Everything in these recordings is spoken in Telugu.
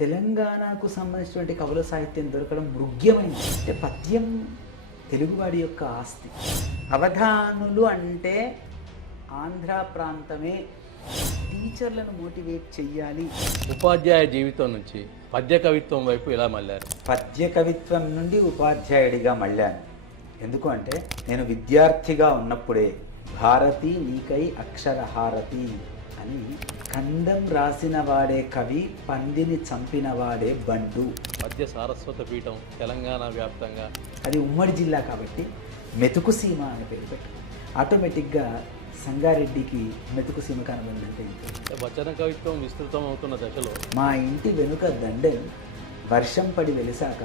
తెలంగాణకు సంబంధించినటువంటి కవుల సాహిత్యం దొరకడం మృగ్యమైంది. అంటే పద్యం తెలుగువాడి యొక్క ఆస్తి. అవధానులు అంటే ఆంధ్ర ప్రాంతమే. టీచర్లను మోటివేట్ చెయ్యాలి. ఉపాధ్యాయ జీవితం నుంచి పద్య కవిత్వం వైపు ఇలా మళ్ళారు. పద్య కవిత్వం నుండి ఉపాధ్యాయుడిగా మళ్ళాను. ఎందుకు అంటే నేను విద్యార్థిగా ఉన్నప్పుడే భారతి నీకై అక్షరహారతి అని కందం రాసిన వాడే కవి, పందిని చంపిన వాడే బండు. పద్య సారస్వత పీఠం తెలంగాణ వ్యాప్తంగా. అది ఉమ్మడి జిల్లా కాబట్టి మెతుకు సీమ అని పేరు పెట్టు. ఆటోమేటిక్గా సంగారెడ్డికి మెతుకు సీమ కనబడిందంటే వచన కవిత్వం విస్తృతం అవుతున్న దశలో మా ఇంటి వెనుక దండెం వర్షం పడి వెలిసాక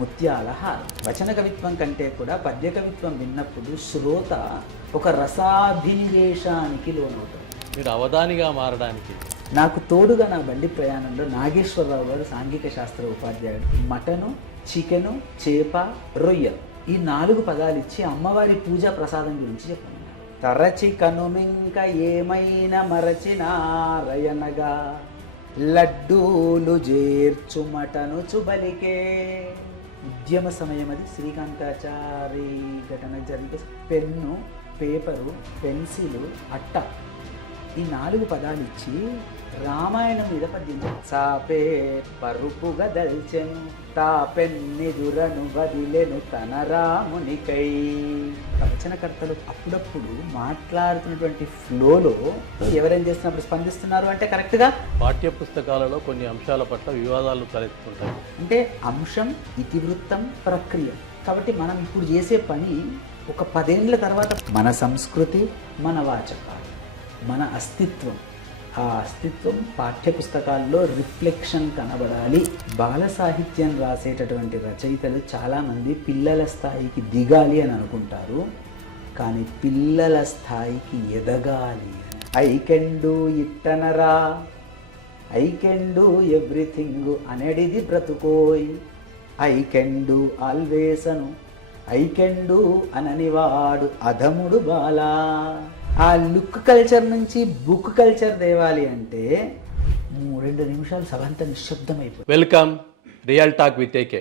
ముత్యాల హారం. వచన కవిత్వం కంటే కూడా పద్య కవిత్వం విన్నప్పుడు శ్రోత ఒక రసాభినివేశానికి లోనవుతాడు. మీరు అవధానిగా మారడానికి నాకు తోడుగా నా బండి ప్రయాణంలో నాగేశ్వరరావు గారు సాంఘిక శాస్త్ర ఉపాధ్యాయుడు. మటను, చికెను, చేప, రొయ్య ఈ 4 పదాలు ఇచ్చి అమ్మవారి పూజా ప్రసాదం గురించి చెప్పమన్నారు. తరచి కనుమింక ఏమైనా మరచినారయనగా లడ్డూలు చేర్చు మటను చుబలికే. ఉద్యమ సమయం అది. శ్రీకాంతాచారి ఘటన జరిగే పెన్ను, పేపరు, పెన్సిలు, అట్ట ఈ 4 పదాలు ఇచ్చి రామాయణం మీద పద్యం. చాపే పరుపుగా దల్చెను తాపెన్నిదురను వదిలెను తన రామునికై. వచనకర్తలు అప్పుడప్పుడు మాట్లాడుతున్నటువంటి ఫ్లోలో ఎవరేం చేస్తున్నప్పుడు స్పందిస్తున్నారు అంటే కరెక్ట్గా పాఠ్య పుస్తకాలలో కొన్ని అంశాల పట్ల వివాదాలు తలెత్తుకుంటాయి. అంటే అంశం, ఇతివృత్తం, ప్రక్రియ. కాబట్టి మనం ఇప్పుడు చేసే పని ఒక 10 ఏళ్ల తర్వాత మన సంస్కృతి, మన వాచకాలు, మన అస్తిత్వం, ఆ అస్తిత్వం పాఠ్యపుస్తకాల్లో రిఫ్లెక్షన్ కనబడాలి. బాల సాహిత్యం రాసేటటువంటి రచయితలు చాలామంది పిల్లల స్థాయికి దిగాలి అని అనుకుంటారు, కానీ పిల్లల స్థాయికి ఎదగాలి. ఐ కెన్ డూ ఇట్టనరా, ఐ కెన్ డూ ఎవ్రీథింగ్ అనేటిది బ్రతుకోయ్. ఐ కెన్ డూ ఆల్వేస్ అను, ఐ కెన్ డూ అననివాడు అధముడు బాలా. ఆ లుక్ కల్చర్ నుంచి బుక్ కల్చర్ తేవాలి అంటే 2 నిమిషాలు సభంతా నిశ్శబ్దం అయిపోయింది. Welcome real talk with AK.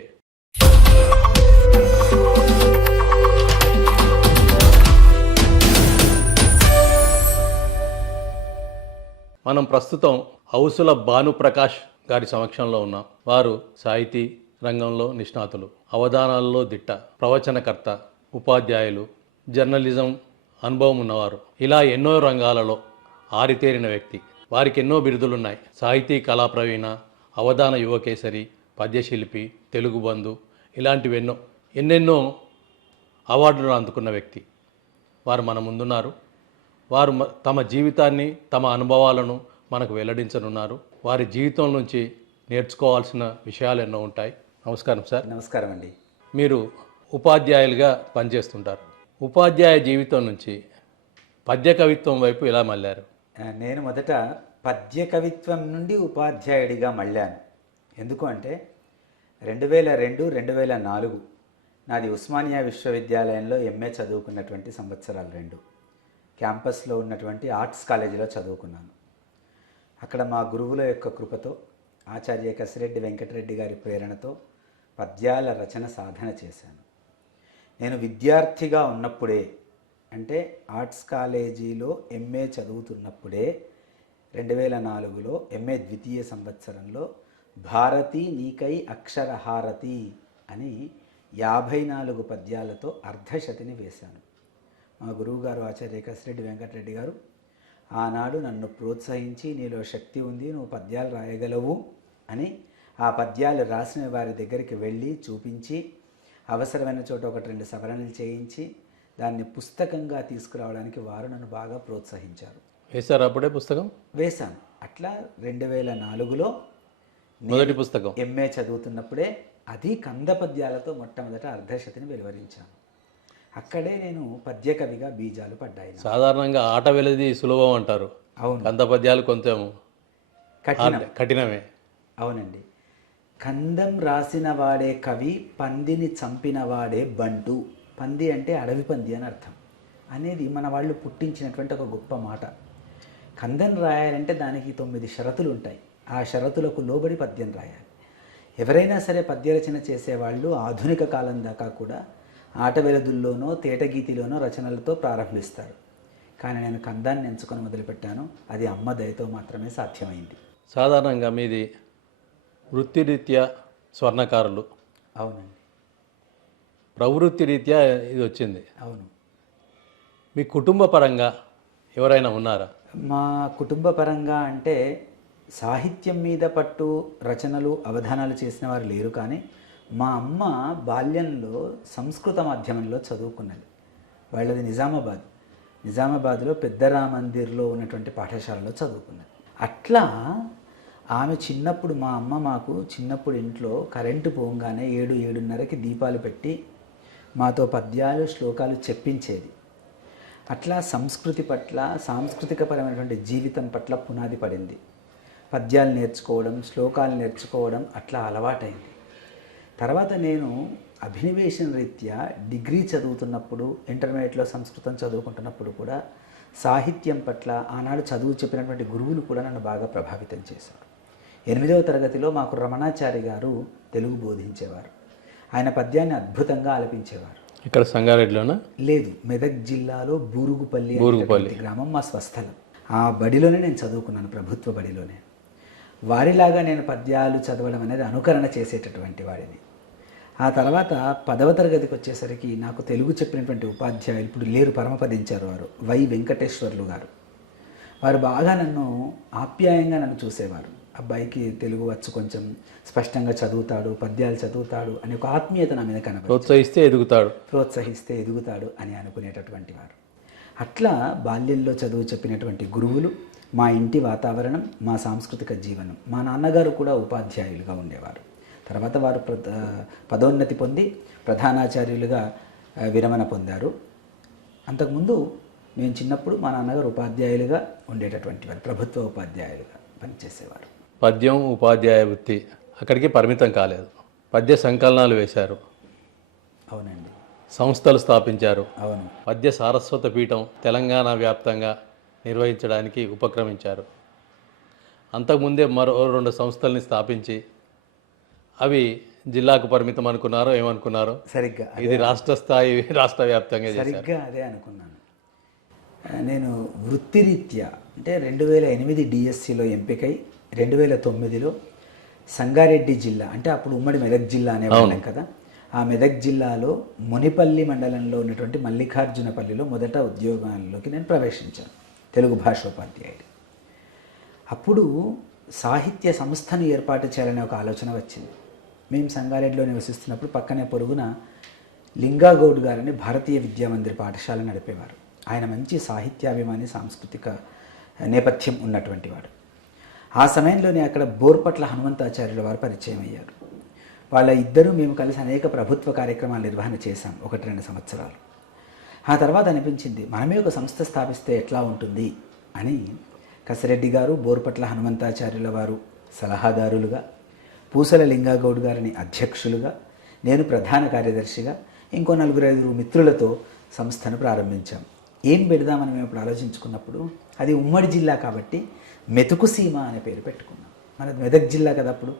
మనం ప్రస్తుతం హౌసుల భానుప్రకాష్ గారి సమక్షంలో ఉన్నాం. వారు సాహితీ రంగంలో నిష్ణాతులు, అవధానాల్లో దిట్ట, ప్రవచనకర్త, ఉపాధ్యాయులు, జర్నలిజం అనుభవం ఉన్నవారు. ఇలా ఎన్నో రంగాలలో ఆరితేరిన వ్యక్తి. వారికి ఎన్నో బిరుదులున్నాయి. సాహితీ కళా ప్రవీణ, అవధాన యువకేసరి, పద్యశిల్పి, తెలుగు బంధు ఇలాంటివి ఎన్నెన్నో అవార్డులు అందుకున్న వ్యక్తి. వారు మన ముందున్నారు. వారు తమ జీవితాన్ని, తమ అనుభవాలను మనకు వెల్లడించనున్నారు. వారి జీవితం నుంచి నేర్చుకోవాల్సిన విషయాలు ఎన్నో ఉంటాయి. నమస్కారం సార్. నమస్కారం అండి. మీరు ఉపాధ్యాయులుగా పనిచేస్తుంటారు. ఉపాధ్యాయ జీవితం నుంచి పద్య కవిత్వం వైపు ఇలా మళ్ళారు. నేను మొదట పద్య కవిత్వం నుండి ఉపాధ్యాయుడిగా మళ్ళాను. ఎందుకు అంటే 2002, 2004 నాది ఉస్మానియా విశ్వవిద్యాలయంలో ఎంఏ చదువుకున్నటువంటి సంవత్సరాలు 2. క్యాంపస్లో ఉన్నటువంటి ఆర్ట్స్ కాలేజీలో చదువుకున్నాను. అక్కడ మా గురువుల యొక్క కృపతో, ఆచార్య కసిరెడ్డి వెంకటరెడ్డి గారి ప్రేరణతో పద్యాల రచన సాధన చేశాను. నేను విద్యార్థిగా ఉన్నప్పుడే, అంటే ఆర్ట్స్ కాలేజీలో ఎంఏ చదువుతున్నప్పుడే 2004లో ఎంఏ ద్వితీయ సంవత్సరంలో భారతి నీకై అక్షరహారతి అని 54 పద్యాలతో అర్ధశతిని వేశాను. మా గురువుగారు ఆచార్య కసిరెడ్డి వెంకటరెడ్డి గారు ఆనాడు నన్ను ప్రోత్సహించి, నీలో శక్తి ఉంది, నువ్వు పద్యాలు రాయగలవు అని ఆ పద్యాలు రాసిన వారి దగ్గరికి వెళ్ళి చూపించి, అవసరమైన చోట 1-2 సవరణలు చేయించి దాన్ని పుస్తకంగా తీసుకురావడానికి వారు నన్ను బాగా ప్రోత్సహించారు. వేశారు అప్పుడే పుస్తకం? వేశాను. అట్లా 2004లో మొదటి పుస్తకం ఎంఏ చదువుతున్నప్పుడే అది కంద పద్యాలతో మొట్టమొదట అర్ధశతిని వెలువరించాను. అక్కడే నేను పద్య కవిగా బీజాలు పడ్డాయి. సాధారణంగా ఆట వెలది సులభం అంటారు. అవును. కంద పద్యాలు కొంచెం కఠినమే. అవునండి. కందం రాసిన వాడే కవి, పందిని చంపిన వాడే బంటు. పంది అంటే అడవి పంది అని అర్థం. అనేది మన వాళ్ళు పుట్టించినటువంటి ఒక గొప్ప మాట. కందం రాయాలంటే దానికి 9 షరతులు ఉంటాయి. ఆ షరతులకు లోబడి పద్యం రాయాలి. ఎవరైనా సరే పద్యరచన చేసేవాళ్ళు ఆధునిక కాలం దాకా కూడా ఆట వెలుదుల్లోనో తేటగీతిలోనో రచనలతో ప్రారంభిస్తారు. కానీ నేను కందాన్ని ఎంచుకొని మొదలుపెట్టాను. అది అమ్మ దయతో మాత్రమే సాధ్యమైంది. సాధారణంగా మీది వృత్తిరీత్యా స్వర్ణకారులు, అవునండి. ప్రవృత్తి రీత్యా ఇది వచ్చింది. అవును. మీ కుటుంబ పరంగా ఎవరైనా ఉన్నారా? మా కుటుంబ పరంగా అంటే సాహిత్యం మీద పట్టు రచనలు అవధానాలు చేసిన వారు లేరు. కానీ మా అమ్మ బాల్యంలో సంస్కృత మాధ్యమంలో చదువుకున్నది. వాళ్ళది నిజామాబాద్లో పెద్దరామందిర్లో ఉన్నటువంటి పాఠశాలలో చదువుకున్నది. అట్లా ఆమె చిన్నప్పుడు మా అమ్మ మాకు చిన్నప్పుడు ఇంట్లో కరెంటు పోగానే 7-7:30కి దీపాలు పెట్టి మాతో పద్యాలు శ్లోకాలు చెప్పించేది. అట్లా సంస్కృతి పట్ల సాంస్కృతికపరమైనటువంటి జీవితం పట్ల పునాది పడింది. పద్యాలు నేర్చుకోవడం, శ్లోకాలు నేర్చుకోవడం అట్లా అలవాటైంది. తర్వాత నేను అభినవేశం రీత్యా డిగ్రీ చదువుతున్నప్పుడు, ఇంటర్మీడియట్లో సంస్కృతం చదువుకుంటున్నప్పుడు కూడా సాహిత్యం పట్ల ఆనాడు చదువు చెప్పినటువంటి గురువులు కూడా నన్ను బాగా ప్రభావితం చేశారు. 8వ తరగతిలో మాకు రమణాచారి గారు తెలుగు బోధించేవారు. ఆయన పద్యాన్ని అద్భుతంగా ఆలపించేవారు. ఇక్కడ సంగారెడ్డిలోనా? లేదు, మెదక్ జిల్లాలో బూరుగుపల్లి గ్రామం మా స్వస్థలం. ఆ బడిలోనే నేను చదువుకున్నాను, ప్రభుత్వ బడిలోనే. వారిలాగా నేను పద్యాలు చదవడం అనేది అనుకరణ చేసేటటువంటి వాడిని. ఆ తర్వాత 10వ తరగతికి వచ్చేసరికి నాకు తెలుగు చెప్పినటువంటి ఉపాధ్యాయులు ఇప్పుడు లేరు, పరమపదించారు వారు, వై వెంకటేశ్వర్లు గారు. వారు బాగా నన్ను ఆప్యాయంగా నన్ను చూసేవారు. అబ్బాయికి తెలుగు వచ్చు, కొంచెం స్పష్టంగా చదువుతాడు, పద్యాలు చదువుతాడు అని ఒక ఆత్మీయత నా మీద కనబడింది. ప్రోత్సహిస్తే ఎదుగుతాడు అని అనుకునేటటువంటి వారు. అట్లా బాల్యంలో చదువు చెప్పినటువంటి గురువులు, మా ఇంటి వాతావరణం, మా సాంస్కృతిక జీవనం. మా నాన్నగారు కూడా ఉపాధ్యాయులుగా ఉండేవారు. తర్వాత వారు పదోన్నతి పొంది ప్రధానాచార్యులుగా విరమణ పొందారు. అంతకుముందు మేము చిన్నప్పుడు మా నాన్నగారు ఉపాధ్యాయులుగా ఉండేటటువంటి వారు, ప్రభుత్వ ఉపాధ్యాయులుగా పనిచేసేవారు. పద్యం ఉపాధ్యాయ వృత్తి అక్కడికి పరిమితం కాలేదు. పద్య సంకలనాలు వేశారు. అవునండి. సంస్థలు స్థాపించారు. అవును. పద్య సారస్వత పీఠం తెలంగాణ వ్యాప్తంగా నిర్వహించడానికి ఉపక్రమించారు. అంతకుముందే మరో 2 సంస్థల్ని స్థాపించి అవి జిల్లాకు పరిమితం అనుకున్నారో ఏమనుకున్నారో, సరిగ్గా ఇది రాష్ట్ర స్థాయి, రాష్ట్ర వ్యాప్తంగా సరిగ్గా అదే అనుకున్నాను. నేను వృత్తిరీత్యా అంటే 2008 డిఎస్సిలో ఎంపికై 2009లో సంగారెడ్డి జిల్లా, అంటే అప్పుడు ఉమ్మడి మెదక్ జిల్లా అనేవాళ్ళం కదా, ఆ మెదక్ జిల్లాలో మునిపల్లి మండలంలో ఉన్నటువంటి మల్లికార్జునపల్లిలో మొదట ఉద్యోగాల్లోకి నేను ప్రవేశించాను, తెలుగు భాషోపాధ్యాయుడు. అప్పుడు సాహిత్య సంస్థను ఏర్పాటు చేయాలనే ఒక ఆలోచన వచ్చింది. మేము సంగారెడ్డిలో నివసిస్తున్నప్పుడు పక్కనే పొరుగున లింగాగౌడ్ గారని భారతీయ విద్యామందిర్ పాఠశాల నడిపేవారు. ఆయన మంచి సాహిత్యాభిమాని, సాంస్కృతిక నేపథ్యం ఉన్నటువంటి వాడు. ఆ సమయంలోనే అక్కడ బోర్పట్ల హనుమంతాచార్యుల వారు పరిచయం అయ్యారు. వాళ్ళ ఇద్దరూ మేము కలిసి అనేక ప్రభుత్వ కార్యక్రమాలు నిర్వహణ చేశాం 1-2 సంవత్సరాలు. ఆ తర్వాత అనిపించింది మనమే ఒక సంస్థ స్థాపిస్తే ఎట్లా ఉంటుంది అని కసిరెడ్డి గారు, బోర్పట్ల హనుమంతాచార్యుల వారు సలహాదారులుగా, పూసల లింగాగౌడ్ గారిని అధ్యక్షులుగా, నేను ప్రధాన కార్యదర్శిగా, ఇంకో 4-5 మిత్రులతో సంస్థను ప్రారంభించాం. ఏం పెడదామని మేము ఇప్పుడు ఆలోచించుకున్నప్పుడు అది ఉమ్మడి జిల్లా కాబట్టి మెతుకుసీమ అనే పేరు పెట్టుకున్నాం. మనది మెదక్ జిల్లా కదా అప్పుడు,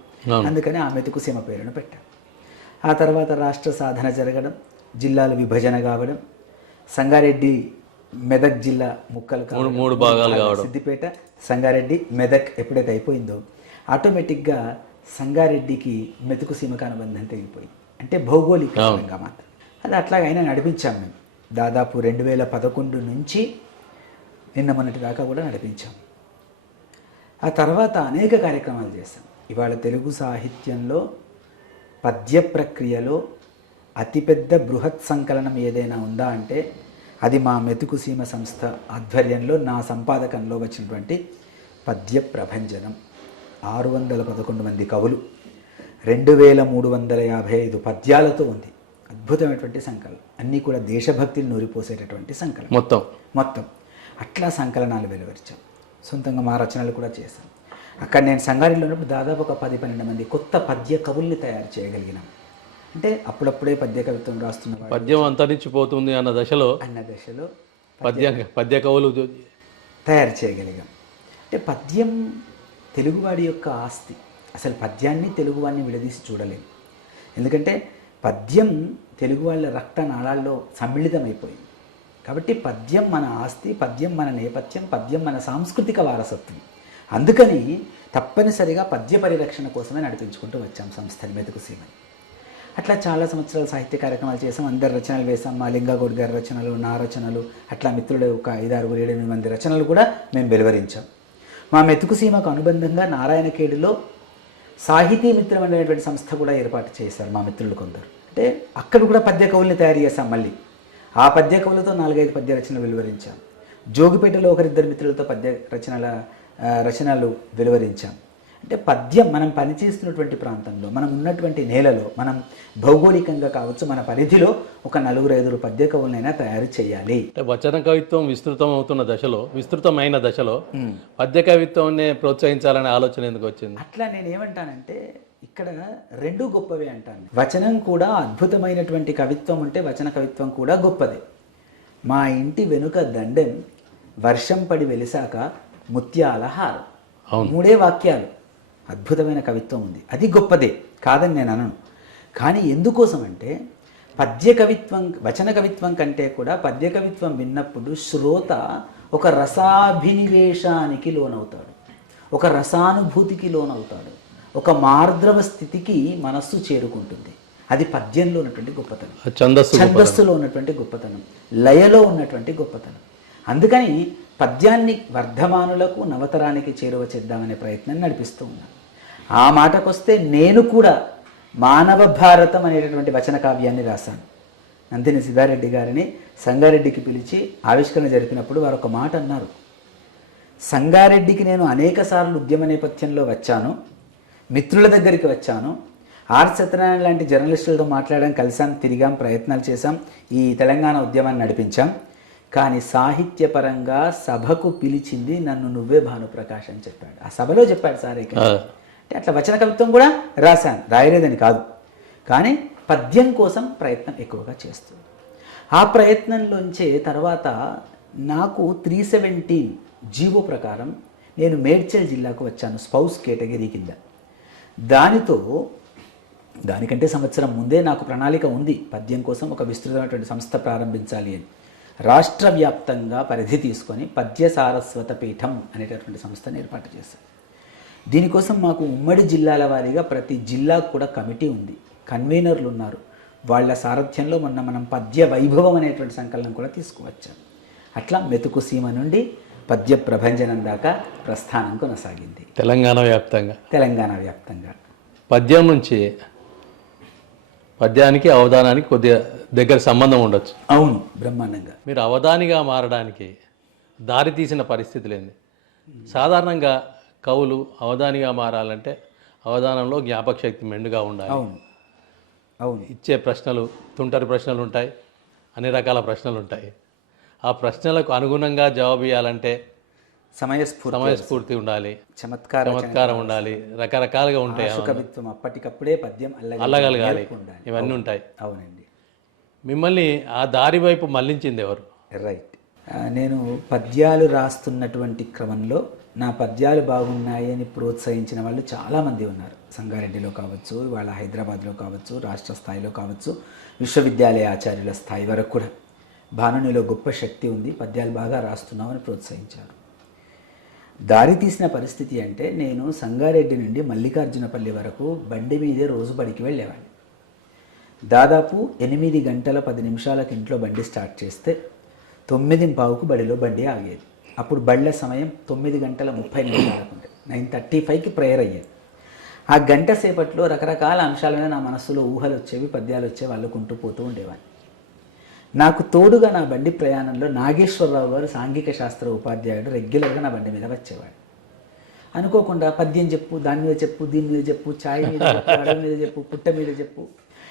అందుకని ఆ మెతుకుసీమ పేరును పెట్టాం. ఆ తర్వాత రాష్ట్ర సాధన జరగడం, జిల్లాల విభజన కావడం, సంగారెడ్డి మెదక్ జిల్లా ముక్కలు 3 భాగాలు కావడం, సిద్దిపేట, సంగారెడ్డి, మెదక్ ఎప్పుడైతే అయిపోయిందో ఆటోమేటిక్గా సంగారెడ్డికి మెతుకుసీమకు అనుబంధం తెగిపోయింది. అంటే భౌగోళికంగా మాత్రం అది అట్లాగైనా నడిపించాం మేము. దాదాపు 2011 నుంచి నిన్న మొన్నటి దాకా కూడా నడిపించాం. ఆ తర్వాత అనేక కార్యక్రమాలు చేశాం. ఇవాళ తెలుగు సాహిత్యంలో పద్య ప్రక్రియలో అతిపెద్ద బృహత్ సంకలనం ఏదైనా ఉందా అంటే అది మా మెతుకుసీమ సంస్థ ఆధ్వర్యంలో నా సంపాదకంలో వచ్చినటువంటి పద్య ప్రభంజనం. 611 మంది కవులు, 2355 పద్యాలతో ఉంది. అద్భుతమైనటువంటి సంకలనం, అన్నీ కూడా దేశభక్తిని నూరిపోసేటటువంటి సంకలనం మొత్తం. అట్లా సంకలనాలు వెలువరిచాం. సొంతంగా మా రచనలు కూడా చేశాం. అక్కడ నేను సంగారెడ్డిలో ఉన్నప్పుడు దాదాపు ఒక 10-12 మంది కొత్త పద్య కవుల్ని తయారు చేయగలిగినాం. అంటే అప్పుడప్పుడే పద్య కవిత్వం రాస్తున్న పద్యం అంతరించిపోతుంది అన్న దశలో పద్య కవులు తయారు చేయగలిగాం. అంటే పద్యం తెలుగువాడి యొక్క ఆస్తి. అసలు పద్యాన్ని తెలుగువాడిని విడదీసి చూడలేము. ఎందుకంటే పద్యం తెలుగు వాళ్ళ రక్త నాళాల్లో సమ్మిళితమైపోయింది. కాబట్టి పద్యం మన ఆస్తి, పద్యం మన నేపథ్యం, పద్యం మన సాంస్కృతిక వారసత్వం. అందుకని తప్పనిసరిగా పద్య పరిరక్షణ కోసమే నడిపించుకుంటూ వచ్చాం సంస్థని మెతుకు సీమని. అట్లా చాలా సంవత్సరాలు సాహిత్య కార్యక్రమాలు చేసాం. అందరి రచనలు వేసాం. మా లింగగౌడ్ గారి రచనలు, నా రచనలు, అట్లా మిత్రుడు ఒక 5, 6, 7, 8 మంది రచనలు కూడా మేము వెలువరించాం. మా మెతుకు సీమకు అనుబంధంగా నారాయణఖేడ్లో సాహితీ మిత్రం అనేటువంటి సంస్థ కూడా ఏర్పాటు చేశారు మా మిత్రులు కొందరు. అంటే అక్కడ కూడా పద్య కవుల్ని తయారు చేశాం. మళ్ళీ ఆ పద్య కవులతో 4, 5 పద్య రచనలు వెలువరించాం. జోగిపేటలో 1, 2 మిత్రులతో పద్య రచనలు వెలువరించాం. అంటే పద్యం మనం పనిచేస్తున్నటువంటి ప్రాంతంలో, మనం ఉన్నటువంటి నేలలో, మనం భౌగోళికంగా కావచ్చు, మన పరిధిలో ఒక 4, 5 పద్య కవులనైనా తయారు చేయాలి. అంటే వచన కవిత్వం విస్తృతమైన దశలో పద్య కవిత్వాన్ని ప్రోత్సహించాలనే ఆలోచన ఎందుకు వచ్చింది? అట్లా నేను ఏమంటానంటే ఇక్కడ 2 గొప్పవే అంటాను. వచనం కూడా అద్భుతమైనటువంటి కవిత్వం ఉంటే వచన కవిత్వం కూడా గొప్పదే. మా ఇంటి వెనుక దండెం వర్షం పడి వెలిసాక ముత్యాల హారం, 3 వాక్యాలు, అద్భుతమైన కవిత్వం ఉంది. అది గొప్పదే, కాదని నేను అనను. కానీ ఎందుకోసం అంటే పద్య కవిత్వం, వచన కవిత్వం కంటే కూడా పద్య కవిత్వం విన్నప్పుడు శ్రోత ఒక రసాభినివేశానికి లోనవుతాడు, ఒక రసానుభూతికి లోనవుతాడు, ఒక మార్ద్రవ స్థితికి మనస్సు చేరుకుంటుంది. అది పద్యంలో ఉన్నటువంటి గొప్పతనం, ఛందస్సులో ఉన్నటువంటి గొప్పతనం, లయలో ఉన్నటువంటి గొప్పతనం. అందుకని పద్యాన్ని వర్ధమానులకు, నవతరానికి చేరువ చేద్దామనే ప్రయత్నం నడిపిస్తూ ఉన్నాను. ఆ మాటకొస్తే నేను కూడా మానవ భారతం అనేటటువంటి వచన కావ్యాన్ని రాశాను. నందిని సిద్ధారెడ్డి గారిని సంగారెడ్డికి పిలిచి ఆవిష్కరణ జరిపినప్పుడు వారు ఒక మాట అన్నారు. సంగారెడ్డికి నేను అనేక సార్లు ఉద్యమ నేపథ్యంలో వచ్చాను, మిత్రుల దగ్గరికి వచ్చాను, ఆర్ సత్యనారాయణ లాంటి జర్నలిస్టులతో మాట్లాడడం, కలిసాం, తిరిగాం, ప్రయత్నాలు చేశాం, ఈ తెలంగాణ ఉద్యమాన్ని నడిపించాం. కానీ సాహిత్యపరంగా సభకు పిలిచింది నన్ను నువ్వే భానుప్రకాష్ అని చెప్పాడు. ఆ సభలో చెప్పాడు సార్. అంటే అట్లా వచన కవిత్వం కూడా రాశాను, రాయలేదని కాదు, కానీ పద్యం కోసం ప్రయత్నం ఎక్కువగా చేస్తుంది. ఆ ప్రయత్నంలోంచే తర్వాత నాకు 317 జీవో ప్రకారం నేను మేడ్చల్ జిల్లాకు వచ్చాను, స్పౌస్ కేటగిరీ కింద. దానికంటే సంవత్సరం ముందే నాకు ప్రణాళిక ఉంది, పద్యం కోసం ఒక విస్తృతమైనటువంటి సంస్థ ప్రారంభించాలి అని. రాష్ట్ర వ్యాప్తంగా పరిధి తీసుకొని పద్య సారస్వత పీఠం అనేటటువంటి సంస్థను ఏర్పాటు చేశాం. దీనికోసం మాకు ఉమ్మడి జిల్లాల వారీగా ప్రతి జిల్లాకు కూడా కమిటీ ఉంది, కన్వీనర్లు ఉన్నారు. వాళ్ళ సారథ్యంలో మనం పద్య వైభవం అనేటువంటి సంకలనం కూడా తీసుకువచ్చాం. అట్లా మెతుకు సీమ నుండి పద్య ప్రభంజనం దాకా ప్రస్థానం కొనసాగింది తెలంగాణ వ్యాప్తంగా. పద్యం నుంచి పద్యానికి అవధానానికి కొద్దిగా దగ్గర సంబంధం ఉండొచ్చు. అవును, బ్రహ్మాండంగా. మీరు అవధానిగా మారడానికి దారి తీసిన పరిస్థితులు ఏంది? సాధారణంగా కవులు అవధానిగా మారాలంటే అవధానంలో జ్ఞాపక శక్తి మెండుగా ఉండాలి. అవును. ఇచ్చే ప్రశ్నలు, తుంటరి ప్రశ్నలు ఉంటాయి, అన్ని రకాల ప్రశ్నలు ఉంటాయి. ఆ ప్రశ్నలకు అనుగుణంగా జవాబు ఇవ్వాలంటే సమయస్ఫూర్తి ఉండాలి, చమత్కారం ఉండాలి, రకరకాలుగా ఉంటాయి. కవిత్వం అప్పటికప్పుడే పద్యం అల్లగలగాలి, ఇవన్నీ ఉంటాయి. అవునండి. మిమ్మల్ని ఆ దారి వైపు మళ్లించింది ఎవరు? రైట్. నేను పద్యాలు రాస్తున్నటువంటి క్రమంలో నా పద్యాలు బాగున్నాయి అని ప్రోత్సహించిన వాళ్ళు చాలామంది ఉన్నారు. సంగారెడ్డిలో కావచ్చు, వాళ్ళ హైదరాబాద్లో కావచ్చు, రాష్ట్ర స్థాయిలో కావచ్చు, విశ్వవిద్యాలయ ఆచార్యుల స్థాయి వరకు కూడా భాను నీలో గొప్ప శక్తి ఉంది, పద్యాలు బాగా రాస్తున్నామని ప్రోత్సహించారు. దారి తీసిన పరిస్థితి అంటే నేను సంగారెడ్డి నుండి మల్లికార్జునపల్లి వరకు బండి మీదే రోజు బడికి వెళ్ళేవాడిని. దాదాపు 8 గంటల 10 నిమిషాలకు ఇంట్లో బండి స్టార్ట్ చేస్తే 9:15కు బడిలో బండి ఆగేది. అప్పుడు బళ్ళ సమయం 9 గంటల 30 నిమిషాలకు ఉంటుంది. 9:35కి ప్రేయర్ అయ్యేది. ఆ గంట సేపట్లో రకరకాల అంశాల మీద నా మనస్సులో ఊహలు వచ్చేవి, పద్యాలు వచ్చేవి, అల్లుకుంటూ పోతూ ఉండేవాడిని. నాకు తోడుగా నా బండి ప్రయాణంలో నాగేశ్వరరావు గారు సాంఘిక శాస్త్ర ఉపాధ్యాయుడు రెగ్యులర్గా నా బండి మీద వచ్చేవాడు. అనుకోకుండా పద్యం చెప్పు, దాని మీద చెప్పు, దీని మీద చెప్పు, ఛాయ్ మీద చెప్పు, అడవి మీద చెప్పు, పుట్ట మీద చెప్పు,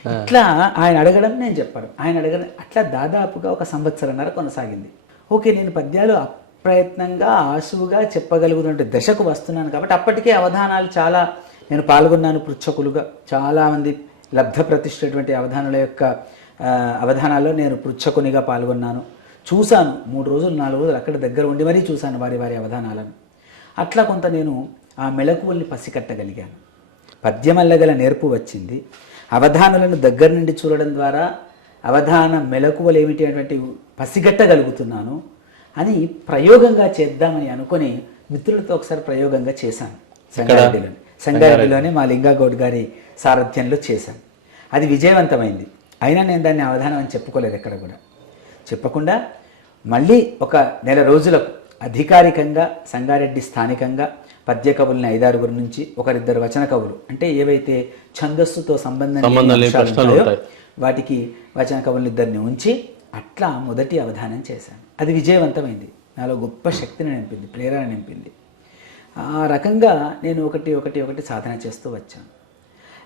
ఇట్లా ఆయన అడగడం, నేను చెప్పడం, ఆయన అడగడం, అట్లా దాదాపుగా 1 సంవత్సరంన్నర కొనసాగింది. ఓకే, నేను పద్యాలు అప్రయత్నంగా ఆశువుగా చెప్పగలుగుతున్న దశకు వస్తున్నాను. కాబట్టి అప్పటికే అవధానాలు చాలా నేను పాల్గొన్నాను. పృచ్ఛకులుగా చాలామంది లబ్ధ ప్రతిష్ఠటువంటి అవధానుల యొక్క అవధానాల్లో నేను పృచ్ఛకునిగా పాల్గొన్నాను. చూశాను, 3 రోజులు 4 రోజులు అక్కడ దగ్గర ఉండి మరీ చూశాను వారి అవధానాలను. అట్లా కొంత నేను ఆ మెలకువల్ని పసికట్టగలిగాను. పద్యమల్లగల నేర్పు వచ్చింది. అవధానులను దగ్గర నుండి చూడడం ద్వారా అవధాన మెలకువలు ఏమిటి అనేటువంటి పసిగట్టగలుగుతున్నాను అని ప్రయోగంగా చేద్దామని అనుకుని మిత్రులతో ఒకసారి ప్రయోగంగా చేశాను. సంగారెడ్డిలోనే మా లింగాగౌడ్ గారి సారథ్యంలో చేశాను. అది విజయవంతమైంది. అయినా నేను దాన్ని అవధానం అని చెప్పుకోలేదు, ఎక్కడ కూడా చెప్పకుండా మళ్ళీ ఒక నెల రోజులకు అధికారికంగా సంగారెడ్డి స్థానికంగా పద్య కవుల్ని 5-6 నుంచి 1-2 వచన కవులు, అంటే ఏవైతే ఛందస్సుతో సంబంధం లేని అంశాలు ఉంటాయో వాటికి వచన కవుల్ని 2 ఉంచి అట్లా మొదటి అవధానం చేశాను. అది విజయవంతమైంది. నాలో గొప్ప శక్తిని నింపింది, ప్రేరణ నింపింది. ఆ రకంగా నేను ఒకటి సాధన చేస్తూ వచ్చాను.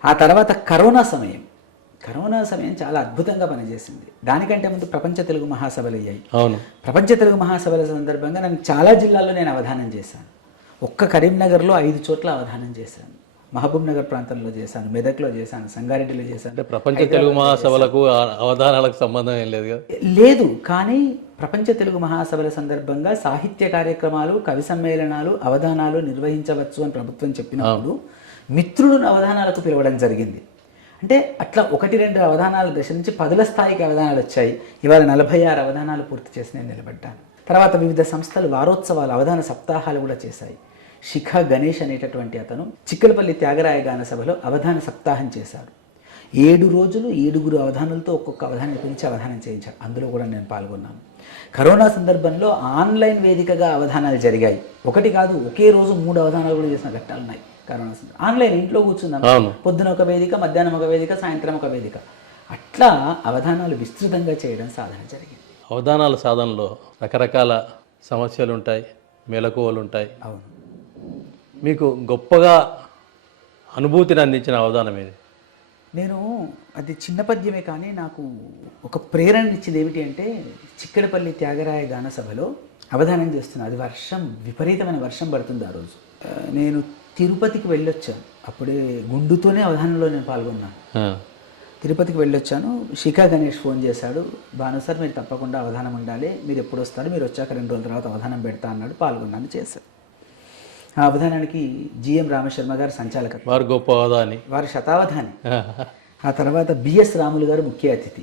ఆ తర్వాత కరోనా సమయం చాలా అద్భుతంగా పనిచేసింది. దానికంటే ముందు ప్రపంచ తెలుగు మహాసభలు అయ్యాయి. ప్రపంచ తెలుగు మహాసభల సందర్భంగా నేను చాలా జిల్లాల్లో నేను అవధానం చేశాను. ఒక్క కరీంనగర్లో 5 చోట్ల అవధానం చేశాను. మహబూబ్ నగర్ ప్రాంతంలో చేశాను, మెదక్లో చేశాను, సంగారెడ్డిలో చేశాను. ప్రపంచ తెలుగు మహాసభలకు అవధానాలకు సంబంధం ఏం లేదు కదా? లేదు, కానీ ప్రపంచ తెలుగు మహాసభల సందర్భంగా సాహిత్య కార్యక్రమాలు, కవి సమ్మేళనాలు, అవధానాలు నిర్వహించవచ్చు అని ప్రభుత్వం చెప్పినప్పుడు మిత్రులను అవధానాలకు పిలవడం జరిగింది. అంటే అట్లా 1-2 అవధానాల దశ నుంచి 10ల స్థాయికి అవధానాలు వచ్చాయి. ఇవాళ 46 అవధానాలు పూర్తి చేసి నేను నిలబడ్డాను. తర్వాత వివిధ సంస్థలు వారోత్సవాలు, అవధాన సప్తాహాలు కూడా చేశాయి. శిఖ గణేష్ అనేటటువంటి అతను చిక్కలపల్లి త్యాగరాయ గాన సభలో అవధాన సప్తాహం చేశాడు. 7 రోజులు 7 అవధానులతో ఒక్కొక్క అవధానాన్ని పిలిచి అవధానం చేయించాడు. అందులో కూడా నేను పాల్గొన్నాను. కరోనా సందర్భంలో ఆన్లైన్ వేదికగా అవధానాలు జరిగాయి. ఒకటి కాదు, ఒకే రోజు 3 అవధానాలు కూడా చేసిన ఘట్టాలు ఉన్నాయి. కరోనా సందర్భం ఆన్లైన్, ఇంట్లో కూర్చున్నాను. పొద్దున ఒక వేదిక, మధ్యాహ్నం ఒక వేదిక, సాయంత్రం ఒక వేదిక, అట్లా అవధానాలు విస్తృతంగా చేయడం సాధన జరిగింది. అవధానాల సాధనలో రకరకాల సమస్యలు ఉంటాయి, మెలకువలు ఉంటాయి. అవును. మీకు గొప్పగా అనుభూతిని అందించిన అవధానం ఏది? నేను అది చిన్న పద్యమే కానీ నాకు ఒక ప్రేరణ ఇచ్చింది. ఏమిటి అంటే చిక్కడపల్లి త్యాగరాయ గాన సభలో అవధానం చేస్తున్నాను. అది వర్షం, విపరీతమైన వర్షం పడుతుంది ఆ రోజు. నేను తిరుపతికి వెళ్ళొచ్చాను. అప్పుడే గుండుతోనే అవధానంలో నేను పాల్గొన్నాను. తిరుపతికి వెళ్ళొచ్చాను. శిఖా గణేష్ ఫోన్ చేశాడు, భాను సార్ మీరు తప్పకుండా అవధానం ఉండాలి, మీరు ఎప్పుడు వస్తారు, మీరు వచ్చాక 2 రోజుల తర్వాత అవధానం పెడతా అన్నాడు. పాల్గొన్నాను, చేశాను. ఆ అవధానానికి జిఎం రామశర్మ గారు సంచాలకత్వం. వారు గొప్ప అవధాని, వారు శతావధాని. ఆ తర్వాత బిఎస్ రాములు గారు ముఖ్య అతిథి.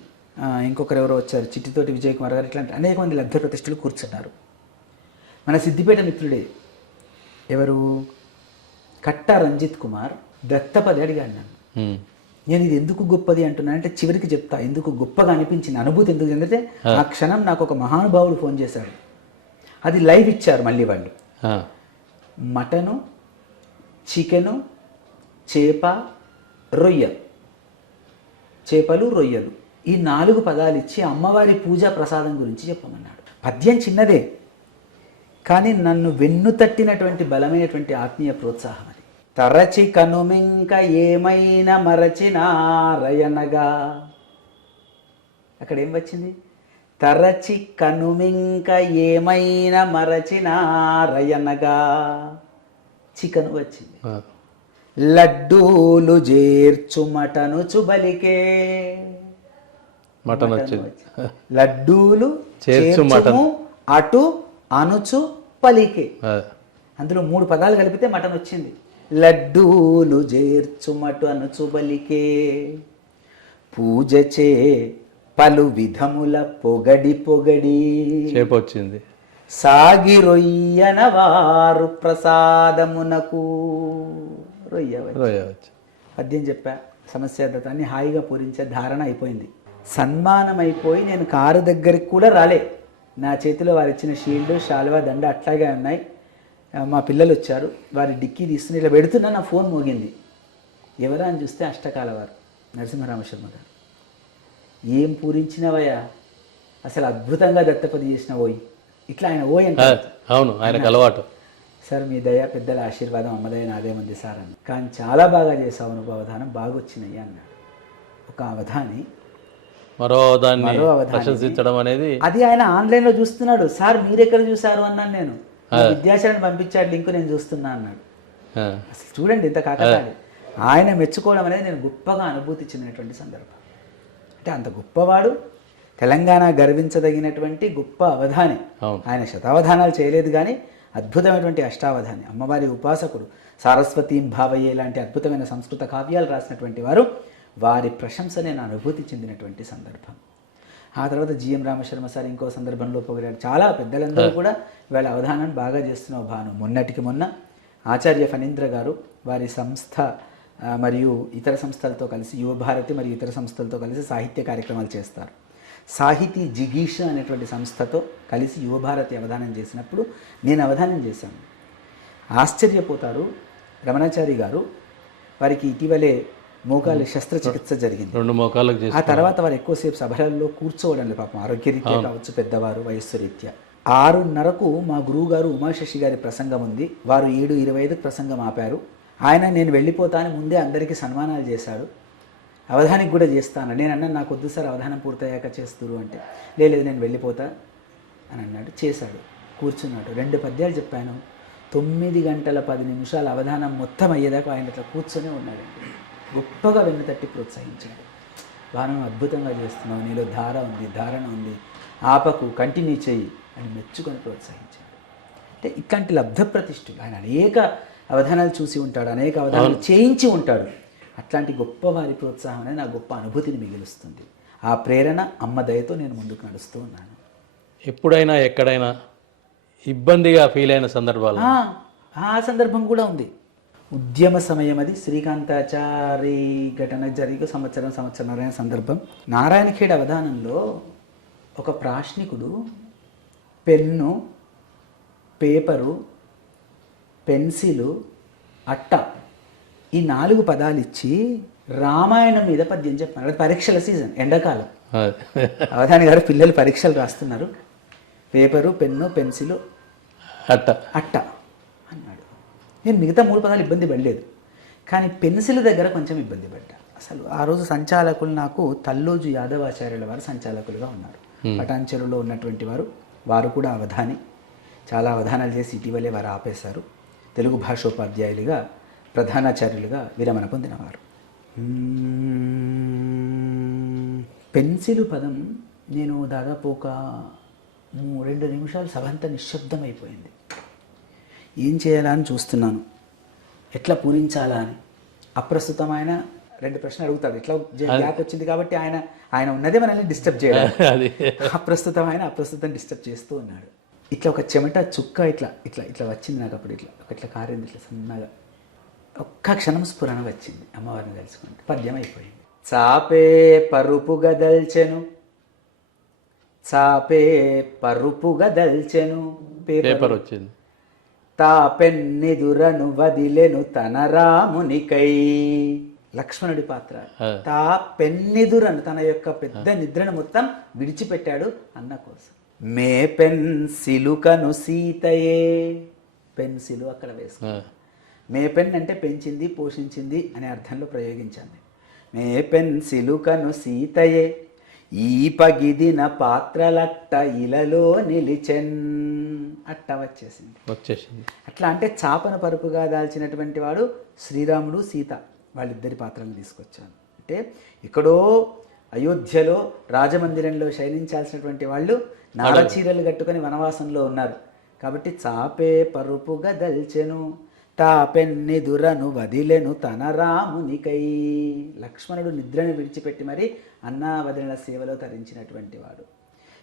ఇంకొకరు ఎవరో వచ్చారు, చిట్టితోటి విజయ్ కుమార్ గారు, ఇట్లాంటి అనేక మంది లబ్ధ ప్రతిష్ఠులు కూర్చున్నారు. మన సిద్దిపేట మిత్రుడే, ఎవరు, కట్టా రంజిత్ కుమార్ దత్తపది అడిగాడు నన్ను. నేను ఇది ఎందుకు గొప్పది అంటున్నాను అంటే చివరికి చెప్తా, ఎందుకు గొప్పగా అనిపించింది, అనుభూతి ఎందుకు చెందితే ఆ క్షణం నాకు ఒక మహానుభావుడు ఫోన్ చేశాడు. అది లైవ్ ఇచ్చారు మళ్ళీ వాళ్ళు. మటను, చికెను, చేప, రొయ్య, చేపలు, రొయ్యలు, ఈ 4 పదాలు ఇచ్చి అమ్మవారి పూజా ప్రసాదం గురించి చెప్పమన్నాడు. పద్యం చిన్నదే కానీ నన్ను వెన్ను తట్టినటువంటి బలమైనటువంటి ఆత్మీయ ప్రోత్సాహం అది. తరచి కనుమింక ఏమైనా మరచినారయనగా, అక్కడ ఏం వచ్చింది? తరచి కనుమింక ఏమైనా మరచినారయనగా, చికెను వచ్చింది. లడ్డూలు చేర్చు మటను చుబలికే, మటన్ వచ్చింది. లడ్డూలు చేర్చుము అటు అనుచు పలికే, అందులో 3 పదాలు కలిపితే మటన్ వచ్చింది. లడ్డూలు చేర్చు మటు అనుచు బలికే, పూజ చే పలు విధముల పొగడి పొగడి చేపొచ్చింది. సాగి రొయ్యన వారు ప్రసాదమునకు, రొయ్య పద్యం చెప్పా. సమస్యాన్ని హాయిగా పూరించే ధారణ అయిపోయింది. సన్మానం అయిపోయి నేను కారు దగ్గరికి కూడా రాలే. నా చేతిలో వారు ఇచ్చిన షీల్డ్, శాలువా, దండ అట్లాగే ఉన్నాయి. మా పిల్లలు వచ్చారు, వారి డిక్కీ తీసుకుని ఇలా పెడుతున్నా నా ఫోన్ మోగింది. ఎవరా అని చూస్తే అష్టకాల వారు నరసింహరామశర్మ గారు. ఏం పూరించినవయ్యా, అసలు అద్భుతంగా దత్తపది చేసిన ఓయ్, ఇట్లా ఆయన ఓయ్ అంటే అవును, ఆయనకు అలవాటు. సార్ మీ దయ, పెద్దల ఆశీర్వాదం, అమ్మదయ నాదేముంది సార్ అని. కానీ చాలా బాగా చేసావు నువ్వు, అవధానం బాగా వచ్చినాయి అన్నాడు. ఒక అవధాని మరో అవధాన్ని ప్రశంసించడం అనేది, అది ఆయన ఆన్లైన్లో చూస్తున్నాడు. సార్ మీరెక్కడ చూశారు అన్నాను నేను. విద్యాచరణ పంపించాడు లింక్, నేను చూస్తున్నా అన్నాడు. అసలు చూడండి ఎంత కాకతాళి. ఆయన మెచ్చుకోవడం అనేది నేను గొప్పగా అనుభూతి చెందినటువంటి సందర్భం. అంటే అంత గొప్పవాడు, తెలంగాణ గర్వించదగినటువంటి గొప్ప అవధాని. ఆయన శతావధానాలు చేయలేదు కానీ అద్భుతమైనటువంటి అష్టావధాని, అమ్మవారి ఉపాసకుడు, సారస్వతీం భావయ్యే లాంటి అద్భుతమైన సంస్కృత కావ్యాలు రాసినటువంటి వారు వారి ప్రశంస నేను అనుభూతి చెందినటువంటి సందర్భం. ఆ తర్వాత జిఎం రామశర్మ సార్ ఇంకో సందర్భంలో పొగిడారు. చాలా పెద్దలందరూ కూడా వీళ్ళ అవధానం బాగా చేస్తున్నావు భాను. మొన్నటికి మొన్న ఆచార్య ఫణీంద్ర గారు వారి సంస్థ మరియు ఇతర సంస్థలతో కలిసి యువభారతి మరియు ఇతర సంస్థలతో కలిసి సాహిత్య కార్యక్రమాలు చేస్తారు. సాహితీ జిగీష అనేటువంటి సంస్థతో కలిసి యువభారతి అవధానం చేసినప్పుడు నేను అవధానం చేశాను. ఆశ్చర్యపోతారు. రమణాచారి గారు వారికి ఇటీవలే మోకాళ్ళ శస్త్రచికిత్స జరిగింది. 2 మోకాళ్ళకు ఆ తర్వాత వారు ఎక్కువసేపు సభలలో కూర్చోవడం లేదు పాపం, ఆరోగ్యరీత్యా కావచ్చు, పెద్దవారు, వయస్సు రీత్యా. 6:30కు మా గురువు గారు ఉమాశశి గారి ప్రసంగం ఉంది. వారు 7:25కు ప్రసంగం ఆపారు. ఆయన నేను వెళ్ళిపోతాను ముందే అందరికీ సన్మానాలు చేశాడు. అవధానికి కూడా చేస్తాను. నేను అన్నాను నాకు వద్దు సార్ అవధానం పూర్తయ్యాక చేస్తురు అంటే, లేదు నేను వెళ్ళిపోతా అని అన్నాడు. చేశాడు. కూర్చున్నాడు. 2 పద్యాలు చెప్పాను. 9 గంటల 10 నిమిషాల అవధానం మొత్తం అయ్యేదాకా ఆయన ఇట్లా కూర్చొనే ఉన్నాడండి. గొప్పగా వెన్ను తట్టి ప్రోత్సహించాడు. బాగా అద్భుతంగా చేస్తున్నావు, నీలో ధార ఉంది, ధారణ ఉంది, ఆపకు, కంటిన్యూ చెయ్యి అని మెచ్చుకొని ప్రోత్సహించాడు. అంటే ఇట్లాంటి లబ్ధ ప్రతిష్ఠులు. ఆయన అనేక అవధానాలు చూసి ఉంటాడు, అనేక అవధానాలు చేయించి ఉంటాడు. అట్లాంటి గొప్ప వారి ప్రోత్సాహం అనేది నా గొప్ప అనుభూతిని మిగులుస్తుంది. ఆ ప్రేరణ అమ్మ దయతో నేను ముందుకు నడుస్తూ ఉన్నాను. ఎప్పుడైనా ఎక్కడైనా ఇబ్బందిగా ఫీల్ అయిన సందర్భాలు? ఆ సందర్భం కూడా ఉంది. ఉద్యమ సమయం అది. శ్రీకాంతాచారి ఘటన జరిగి సంవత్సరం సందర్భం. నారాయణఖేడ్ అవధానంలో ఒక ప్రాశ్నికుడు పెన్ను, పేపరు, పెన్సిలు, అట్ట ఈ 4 పదాలు ఇచ్చి రామాయణం మీద పద్యం చెప్పాను. అది పరీక్షల సీజన్, ఎండాకాలం. అవధాని గారు పిల్లలు పరీక్షలు రాస్తున్నారు. పేపరు, పెన్ను, పెన్సిలు, అట్ట అన్నాడు. నేను మిగతా 3 పదాలు ఇబ్బంది పడలేదు, కానీ పెన్సిల్ దగ్గర కొంచెం ఇబ్బంది పడ్డా. అసలు ఆ రోజు సంచాలకులు నాకు తల్లోజు యాదవాచార్యుల వారు సంచాలకులుగా ఉన్నారు. పటాన్చెరులో ఉన్నటువంటి వారు కూడా అవధాని. చాలా అవధానాలు చేసి ఇటీవలే వారు ఆపేశారు. తెలుగు భాషోపాధ్యాయులుగా, ప్రధానాచార్యులుగా విరమణ పొందినవారు. పెన్సిలు పదం నేను దాదాపు ఒక 2 నిమిషాలు సభంతా నిశ్శబ్దం అయిపోయింది. ఏం చేయాలా అని చూస్తున్నాను, ఎట్లా పూరించాలా అని. అప్రస్తుతమైన 2 ప్రశ్నలు అడుగుతాడు. ఇట్లా గ్యాప్ వచ్చింది కాబట్టి ఆయన ఉన్నదే మనల్ని డిస్టర్బ్ చేయడం. అప్రస్తుతం డిస్టర్బ్ చేస్తూ ఉన్నాడు. ఇట్లా ఒక చెమట చుక్క ఇట్లా ఇట్లా ఇట్లా వచ్చింది నాకు. అప్పుడు ఇట్లా కారింది, ఇట్లా సన్నగా. ఒక్క క్షణం స్ఫురణ వచ్చింది, అమ్మవారిని తెలుసుకుంటే పద్యం అయిపోయింది. చాపే పరుపుగా దల్చెను, చాపే పరుపుగా దల్చెను, పేపర్ వచ్చింది. తా పెన్నెదురను వదిలెను తన రామునికై. లక్ష్మణుడి పాత్ర. తా పెన్నెదురను, తన యొక్క పెద్ద నిద్రను మొత్తం విడిచిపెట్టాడు అన్న కోసం. మే పెన్సిలుకను సీతయే, పెన్సిలు అక్కడ వేసుకున్నాడు. మే పెన్ అంటే పెంచింది, పోషించింది అనే అర్థంలో ప్రయోగించాను. మే పెన్సిలుకను సీతయే, ఈ పగిదిన పాత్రలట్ట ఇలలో నిలిచెన్. అట్ట వచ్చేసింది. అట్లా అంటే చాపన పరుపుగా దాల్చినటువంటి వాడు శ్రీరాముడు, సీత, వాళ్ళిద్దరి పాత్రలను తీసుకొచ్చాను. అంటే ఎక్కడో అయోధ్యలో రాజమందిరంలో శయనించాల్సినటువంటి వాళ్ళు నారచీరలు కట్టుకొని వనవాసంలో ఉన్నారు. కాబట్టి చాపే పరుపుగా దల్చెను, తా పెన్నెదురను వదిలెను తన రామునికై. లక్ష్మణుడు నిద్రను విడిచిపెట్టి మరి అన్నా వదిలిన సేవలో తరించినటువంటి వాడు.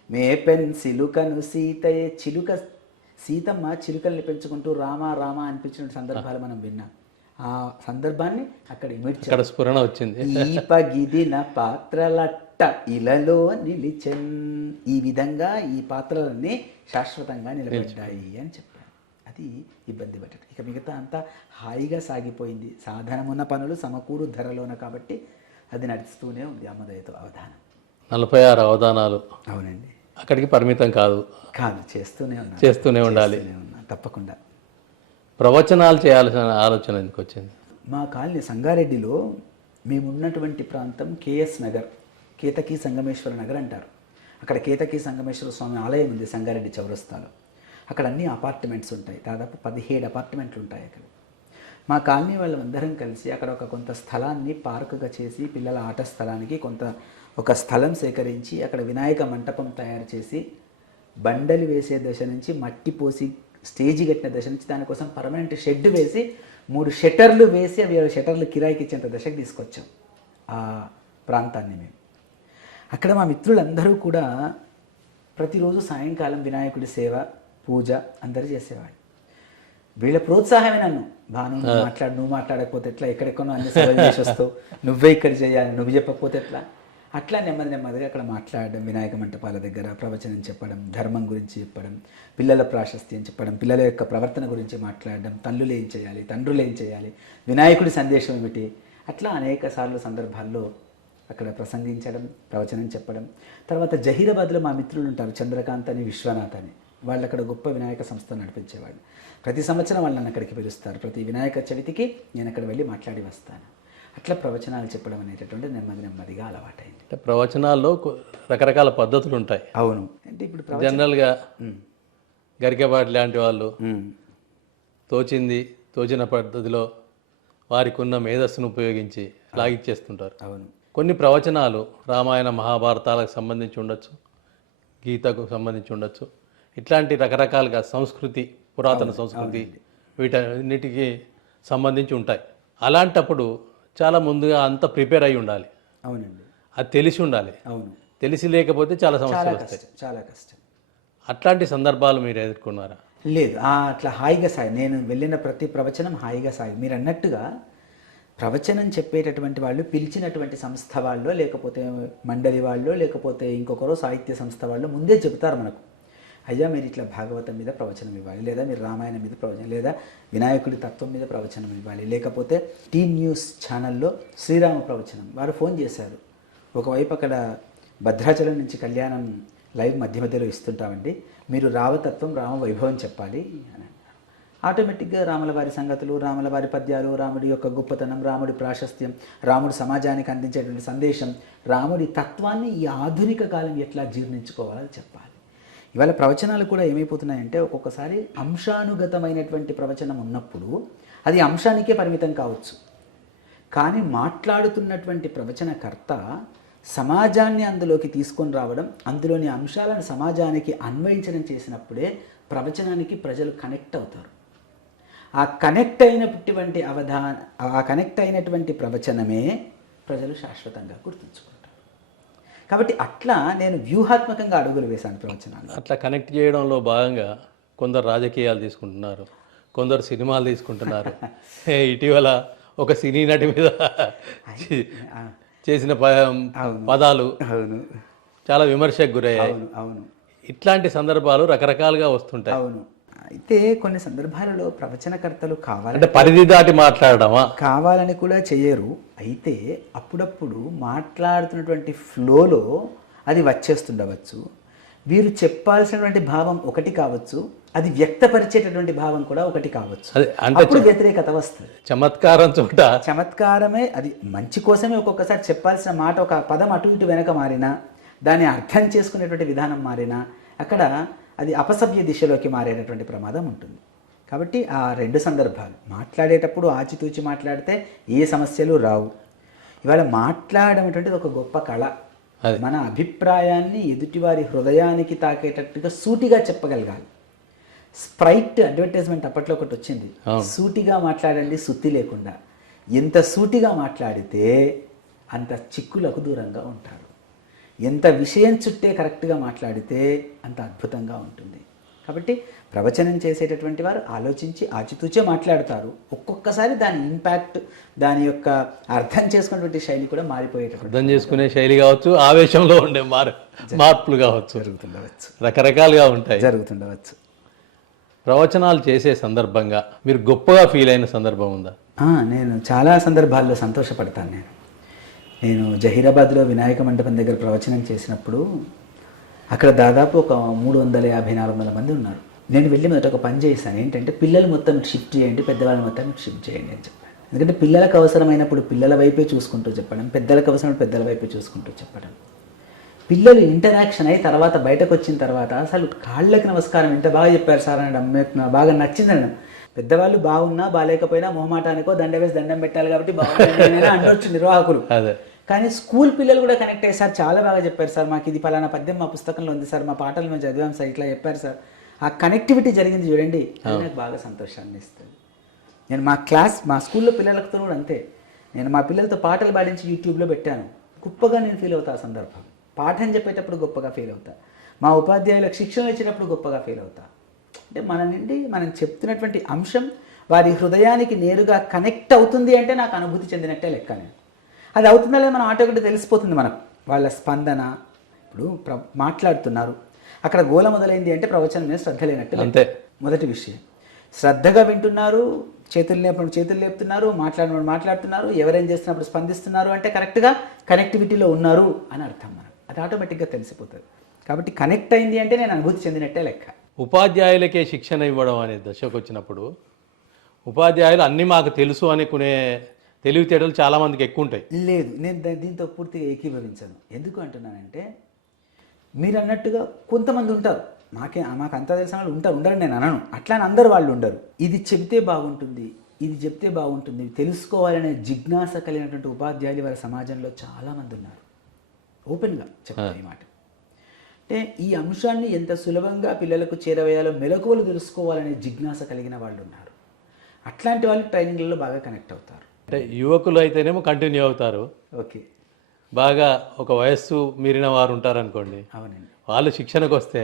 మే పెన్సిలుకను సీతయే, చిలుక సీతమ్మ చిలుకల్ని పెంచుకుంటూ రామ రామ అనిపించిన సందర్భాలు మనం విన్నాం. ఆ సందర్భాన్ని అక్కడ ఇమిడ్చాడు. స్ఫురణ వచ్చింది. ఈ పగిదిన పాత్రలట్ట ఇలలో నిలిచెన్. ఈ విధంగా ఈ పాత్రలన్నీ శాశ్వతంగా నిలబడ్డాయి అని చెప్పారు. అది ఇబ్బంది పడ్డది. ఇక మిగతా అంతా హాయిగా సాగిపోయింది. సాధనమున్న పనులు సమకూరు ధరలోన కాబట్టి అది నడుస్తూనే ఉంది అమ్మదయతో అవధానం. 46 అవధానాలు. అవునండి. అక్కడికి పరిమితం కాదు, చేస్తూనే ఉండాలి. తప్పకుండా. ప్రవచనాలు చేయాల్సిన ఆలోచన ఎందుకు వచ్చింది? మా కాలనీ సంగారెడ్డిలో మేమున్నటువంటి ప్రాంతం కేఎస్ నగర్, కేతకీ సంగమేశ్వర నగర్ అంటారు. అక్కడ కేతకీ సంగమేశ్వర స్వామి ఆలయం ఉంది సంగారెడ్డి చౌరస్తాలో. అక్కడ అన్ని అపార్ట్మెంట్స్ ఉంటాయి. దాదాపు 17 అపార్ట్మెంట్లు ఉంటాయి అక్కడ. మా కాలనీ వాళ్ళందరం కలిసి అక్కడ కొంత స్థలాన్ని పార్కుగా చేసి, పిల్లల ఆట స్థలానికి ఒక స్థలం సేకరించి అక్కడ వినాయక మంటపం తయారు చేసి, బండలు వేసే దశ నుంచి మట్టి పోసి స్టేజి కట్టిన దశ నుంచి దానికోసం పర్మనెంట్ షెడ్ వేసి 3 షట్టర్లు వేసి అవి షట్టర్లు కిరాయికి ఇచ్చేంత దశకు తీసుకొచ్చాం ఆ ప్రాంతాన్ని మేము. అక్కడ మా మిత్రులందరూ కూడా ప్రతిరోజు సాయంకాలం వినాయకుడి సేవ పూజ అందరూ చేసేవాళ్ళు. వీళ్ళ ప్రోత్సాహమే నన్ను, బాను నువ్వు మాట్లాడకపోతే ఎట్లా, ఎక్కడెక్కడో అన్ని సేవలు చేసి వస్తావు, నువ్వే ఇక్కడ చేయాలి, నువ్వు చెప్పకపోతే ఎట్లా, అట్లా నెమ్మదిగా అక్కడ మాట్లాడడం, వినాయక మంటపాల దగ్గర ప్రవచనం చెప్పడం, ధర్మం గురించి చెప్పడం, పిల్లల ప్రాశస్త్యం చెప్పడం, పిల్లల యొక్క ప్రవర్తన గురించి మాట్లాడడం, తల్లులు ఏం చేయాలి, తండ్రులు ఏం చేయాలి, వినాయకుడి సందేశం ఏమిటి, అట్లా అనేక సార్లు సందర్భాల్లో అక్కడ ప్రసంగించడం, ప్రవచనం చెప్పడం. తర్వాత జహీరాబాద్లో మా మిత్రులు ఉంటారు, చంద్రకాంత్ అని, విశ్వనాథ్ అని, వాళ్ళు అక్కడ గొప్ప వినాయక సంస్థ నడిపించేవాళ్ళు. ప్రతి సంవత్సరం వాళ్ళు నన్ను అక్కడికి పిలుస్తారు. ప్రతి వినాయక చవితికి నేను అక్కడ వెళ్ళి మాట్లాడి వస్తాను. అట్లా ప్రవచనాలు చెప్పడం అనేటటువంటి నెమ్మదిగా అలవాటైంది. ప్రవచనాల్లో రకరకాల పద్ధతులు ఉంటాయి. అవును. అంటే ఇప్పుడు జనరల్గా గరికపాటి లాంటి వాళ్ళు తోచిన పద్ధతిలో వారికి ఉన్న మేధస్సును ఉపయోగించి లాగిచ్చేస్తుంటారు. అవును. కొన్ని ప్రవచనాలు రామాయణ మహాభారతాలకు సంబంధించి ఉండొచ్చు, గీతకు సంబంధించి ఉండొచ్చు, ఇట్లాంటి రకరకాలుగా సంస్కృతి, పురాతన సంస్కృతి వీటన్నిటికీ సంబంధించి ఉంటాయి. అలాంటప్పుడు చాలా ముందుగా అంతా ప్రిపేర్ అయి ఉండాలి. అవునండి. అది తెలిసి ఉండాలి. అవును. తెలిసి లేకపోతే చాలా సమస్యలు వస్తాయి. చాలా కష్టం. అట్లాంటి సందర్భాలు మీరు ఎదుర్కొన్నారా? లేదు, అట్లా హాయిగా సాగి, నేను వెళ్ళిన ప్రతి ప్రవచనం హాయిగా సాగి. మీరు అన్నట్టుగా ప్రవచనం చెప్పేటటువంటి వాళ్ళు పిలిచినటువంటి సంస్థ వాళ్ళు, లేకపోతే మండలి వాళ్ళు, లేకపోతే ఇంకొకరో సాహిత్య సంస్థ వాళ్ళు ముందే చెబుతారు మనకు, అయ్యా మీరు ఇట్లా భాగవతం మీద ప్రవచనం ఇవ్వాలి, లేదా మీరు రామాయణం మీద ప్రవచనం, లేదా వినాయకుడి తత్వం మీద ప్రవచనం ఇవ్వాలి, లేకపోతే టీ న్యూస్ ఛానల్లో శ్రీరామ ప్రవచనం. వారు ఫోన్ చేశారు, ఒకవైపు అక్కడ భద్రాచలం నుంచి కళ్యాణం లైవ్ మధ్యలో ఇస్తుంటామండి, మీరు రామతత్వం రామ వైభవం చెప్పాలి అని. ఆటోమేటిక్గా రాముల వారి సంగతులు, రాముల వారి పద్యాలు, రాముడి యొక్క గొప్పతనం, రాముడి ప్రాశస్త్యం, రాముడు సమాజానికి అందించేటువంటి సందేశం, రాముడి తత్వాన్ని ఈ ఆధునిక కాలం ఎట్లా జీర్ణించుకోవాలో చెప్పాలి. ఇవాళ ప్రవచనాలు కూడా ఏమైపోతున్నాయంటే ఒక్కొక్కసారి అంశానుగతమైనటువంటి ప్రవచనం ఉన్నప్పుడు అది అంశానికే పరిమితం కావచ్చు, కానీ మాట్లాడుతున్నటువంటి ప్రవచనకర్త సమాజాన్ని అందులోకి తీసుకొని రావడం, అందులోని అంశాలను సమాజానికి అన్వయించడం చేసినప్పుడే ప్రవచనానికి ప్రజలు కనెక్ట్ అవుతారు. ఆ కనెక్ట్ అయినటువంటి ప్రవచనమే ప్రజలు శాశ్వతంగా గుర్తుంచుకుంటారు. కాబట్టి అట్లా నేను వ్యూహాత్మకంగా అడుగులు వేశాను ప్రవచనాలు. అట్లా కనెక్ట్ చేయడంలో భాగంగా కొందరు రాజకీయాలు తీసుకుంటున్నారు, కొందరు సినిమాలు తీసుకుంటున్నారు. ఇటీవల ఒక సినీ నటి మీద చేసిన పదాలు చాలా విమర్శకు గురయ్యాయి. అవును. ఇట్లాంటి సందర్భాలు రకరకాలుగా వస్తుంటాయి. అవును. అయితే కొన్ని సందర్భాలలో ప్రవచనకర్తలు అంటే పరిధి దాటి మాట్లాడడమా కావాలని కూడా చేయరు. అయితే అప్పుడప్పుడు మాట్లాడుతున్నటువంటి ఫ్లోలో అది వచ్చేస్తుండవచ్చు. వీరు చెప్పాల్సినటువంటి భావం ఒకటి కావచ్చు, అది వ్యక్తపరిచేటటువంటి భావం కూడా ఒకటి కావచ్చు. అప్పుడు వ్యతిరేకత వస్తుంది. చమత్కారమే అది మంచి కోసమే. ఒక్కొక్కసారి చెప్పాల్సిన మాట ఒక పదం అటు ఇటు వెనక మారినా, దాన్ని అర్థం చేసుకునేటువంటి విధానం మారినా అక్కడ అది అపసవ్య దిశలోకి మారేటటువంటి ప్రమాదం ఉంటుంది. కాబట్టి ఆ 2 సందర్భాలు, మాట్లాడేటప్పుడు ఆచితూచి మాట్లాడితే ఏ సమస్యలు రావు. ఇవాళ మాట్లాడడం అనేటువంటిది ఒక గొప్ప కళ. మన అభిప్రాయాన్ని ఎదుటివారి హృదయానికి తాకేటట్టుగా సూటిగా చెప్పగలగాలి. స్ప్రైట్ అడ్వర్టైజ్మెంట్ అప్పట్లో ఒకటి వచ్చింది, సూటిగా మాట్లాడండి సుత్తి లేకుండా. ఎంత సూటిగా మాట్లాడితే అంత చిక్కులకు దూరంగా ఉంటారు. ఎంత విషయం చుట్టే కరెక్ట్గా మాట్లాడితే అంత అద్భుతంగా ఉంటుంది. కాబట్టి ప్రవచనం చేసేటటువంటి వారు ఆలోచించి ఆచితూచే మాట్లాడతారు. ఒక్కొక్కసారి దాని ఇంపాక్ట్, దాని యొక్క అర్థం చేసుకునేటువంటి శైలి కూడా మారిపోయేటప్పుడు, అర్థం చేసుకునే శైలి కావచ్చు, ఆవేశంలో ఉండే మార్పులు కావచ్చు, జరుగుతుండవచ్చు, రకరకాలుగా ఉంటాయి, జరుగుతుండవచ్చు. ప్రవచనాలు చేసే సందర్భంగా మీరు గొప్పగా ఫీల్ అయిన సందర్భం ఉందా? నేను చాలా సందర్భాల్లో సంతోషపడతాను. నేను జహీరాబాద్లో వినాయక మండపం దగ్గర ప్రవచనం చేసినప్పుడు అక్కడ దాదాపు ఒక 350-400 మంది ఉన్నారు. నేను వెళ్ళి మొదట ఒక పని చేశాను, ఏంటంటే పిల్లలు మొత్తం షిఫ్ట్ చేయండి, పెద్దవాళ్ళు మొత్తం షిఫ్ట్ చేయండి అని చెప్పాను. ఎందుకంటే పిల్లలకు అవసరమైనప్పుడు పిల్లల వైపే చూసుకుంటూ చెప్పడం, పెద్దలకు అవసరమైన పెద్దల వైపే చూసుకుంటూ చెప్పడం. పిల్లలు ఇంటరాక్షన్ అయ్యి తర్వాత బయటకు వచ్చిన తర్వాత అసలు కాళ్ళకి నమస్కారం ఎంత బాగా చెప్పారు సార్ అనడం బాగా నచ్చిందనడం. పెద్దవాళ్ళు బాగున్నా బాగాలేకపోయినా మొహమాటానికో దండ వేసి దండం పెట్టాలి కాబట్టి బాగుంటుంది అనొచ్చు నిర్వాహకులు. కానీ స్కూల్ పిల్లలు కూడా కనెక్ట్ అయ్యి, సార్ చాలా బాగా చెప్పారు సార్, మాకు ఇది ఫలానా పద్యం మా పుస్తకంలో ఉంది సార్, మా పాటలు మేము చదివాం సార్, ఇట్లా చెప్పారు సార్. ఆ కనెక్టివిటీ జరిగింది చూడండి, అది నాకు బాగా సంతోషాన్ని ఇస్తుంది. నేను మా స్కూల్లో పిల్లలతో కూడా అంతే. నేను మా పిల్లలతో పాటలు పాడించి యూట్యూబ్లో పెట్టాను. గొప్పగా నేను ఫీల్ అవుతా ఆ సందర్భం. పాఠం చెప్పేటప్పుడు గొప్పగా ఫీల్ అవుతా, మా ఉపాధ్యాయులకు శిక్షణ ఇచ్చేటప్పుడు గొప్పగా ఫీల్ అవుతా. అంటే మన నుండి మనం చెప్తున్నటువంటి అంశం వారి హృదయానికి నేరుగా కనెక్ట్ అవుతుంది అంటే నాకు అనుభూతి చెందినట్టే లెక్క. నేను అది అవుతుందా లేదా మనం ఆటోమేటిక్గా తెలిసిపోతుంది మనకు. వాళ్ళ స్పందన, ఇప్పుడు మాట్లాడుతున్నారు, అక్కడ గోల మొదలైంది అంటే ప్రవచనం మీద శ్రద్ధ లేనట్టు అంతే. మొదటి విషయం. శ్రద్ధగా వింటున్నారు, చేతులు లేపుతున్నారు, మాట్లాడుతున్నారు, ఎవరేం చేస్తున్నప్పుడు స్పందిస్తున్నారు అంటే కరెక్ట్గా కనెక్టివిటీలో ఉన్నారు అని అర్థం. మనం అది ఆటోమేటిక్గా తెలిసిపోతుంది. కాబట్టి కనెక్ట్ అయింది అంటే నేను అనుభూతి చెందినట్టే లెక్క. ఉపాధ్యాయులకే శిక్షణ ఇవ్వడం అనే దశకు వచ్చినప్పుడు ఉపాధ్యాయులు అన్నీ మాకు తెలుసు అనుకునే తెలివితేటలు చాలామందికి ఎక్కువ ఉంటాయి. లేదు, నేను దీంతో పూర్తిగా ఏకీభవించను. ఎందుకు అంటున్నానంటే మీరు అన్నట్టుగా కొంతమంది ఉంటారు, మాకు అంతా తెలిసిన వాళ్ళు ఉండరు నేను అనను, అట్లా అని అందరు వాళ్ళు ఉండరు. ఇది చెబితే బాగుంటుంది, ఇది చెప్తే బాగుంటుంది, తెలుసుకోవాలనే జిజ్ఞాస కలిగినటువంటి ఉపాధ్యాయులు వారి సమాజంలో చాలామంది ఉన్నారు. ఓపెన్గా చెప్తాను ఈ మాట. అంటే ఈ అంశాన్ని ఎంత సులభంగా పిల్లలకు చేరవేయాలో మెలకువలు తెలుసుకోవాలనే జిజ్ఞాస కలిగిన వాళ్ళు ఉన్నారు. అట్లాంటి వాళ్ళు ట్రైనింగ్లలో బాగా కనెక్ట్ అవుతారు. అంటే యువకులు అయితేనేమో కంటిన్యూ అవుతారు. ఓకే, బాగా ఒక వయస్సు మీరిన వారు ఉంటారనుకోండి, అవునండి. వాళ్ళు శిక్షణకు వస్తే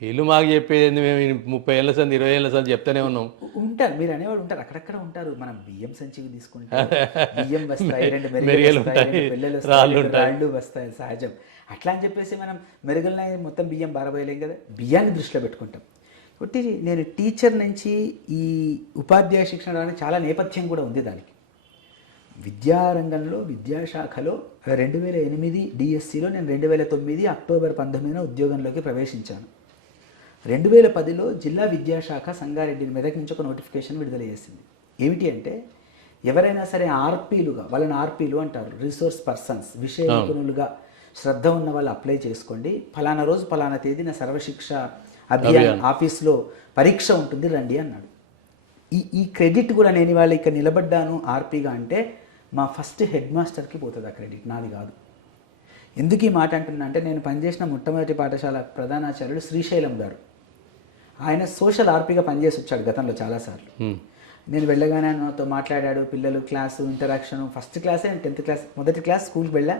వీళ్ళు మాకు చెప్పేది మేము 30 ఏళ్ళ సంది 20 ఏళ్ళ సంది చెప్తానే ఉన్నాం. ఉంటారు, మీరు అనేవాళ్ళు ఉంటారు, అక్కడక్కడ ఉంటారు. మనం బియ్యం సంచికి తీసుకుంటే బియ్యం వస్తాయి, 2 మెరుగులు మెరుగులు ఉంటాయి, వస్తాయి, 2 పిల్లలు రాళ్ళు వస్తాయి, 2 ఉంటాయి. రాళ్ళు వస్తాయి, సహజం. అట్లా అని చెప్పేసి మనం మెరుగులని మొత్తం బియ్యం బారబోయలేం కదా, బియ్యాన్ని దృష్టిలో పెట్టుకుంటాం. కాబట్టి నేను టీచర్ నుంచి ఈ ఉపాధ్యాయ శిక్షణ రావడానికి చాలా నేపథ్యం కూడా ఉంది దానికి. విద్యారంగంలో విద్యాశాఖలో 2008 డిఎస్సిలో నేను 2009 అక్టోబర్ 19 ఉద్యోగంలోకి ప్రవేశించాను. 2010లో జిల్లా విద్యాశాఖ సంగారెడ్డి మెదక్ నుంచి ఒక నోటిఫికేషన్ విడుదల చేసింది. ఏమిటి అంటే ఎవరైనా సరే ఆర్పీలుగా, వాళ్ళని ఆర్పీలు అంటారు, రిసోర్స్ పర్సన్స్, విషయ నిపుణులుగా శ్రద్ధ ఉన్న వాళ్ళు అప్లై చేసుకోండి, ఫలానా రోజు ఫలానా తేదీన సర్వశిక్ష అభియాన్ ఆఫీస్లో పరీక్ష ఉంటుంది రండి అన్నాడు. ఈ క్రెడిట్ కూడా నేను ఇవాళ ఇక్కడ నిలబడ్డాను ఆర్పీగా అంటే మా ఫస్ట్ హెడ్ మాస్టర్కి పోతుంది ఆ క్రెడిట్, నాది కాదు. ఎందుకు ఈ మాట అంటున్నా అంటే నేను పనిచేసిన మొట్టమొదటి పాఠశాల ప్రధానాచార్యుడు శ్రీశైలం గారు. ఆయన సోషల్ ఆర్పీగా పనిచేసి వచ్చాడు గతంలో చాలాసార్లు. నేను వెళ్ళగానే నాతో మాట్లాడాడు, పిల్లలు క్లాసు ఇంటరాక్షన్. ఫస్ట్ క్లాసే 10th క్లాస్, మొదటి క్లాస్ స్కూల్కి వెళ్ళా,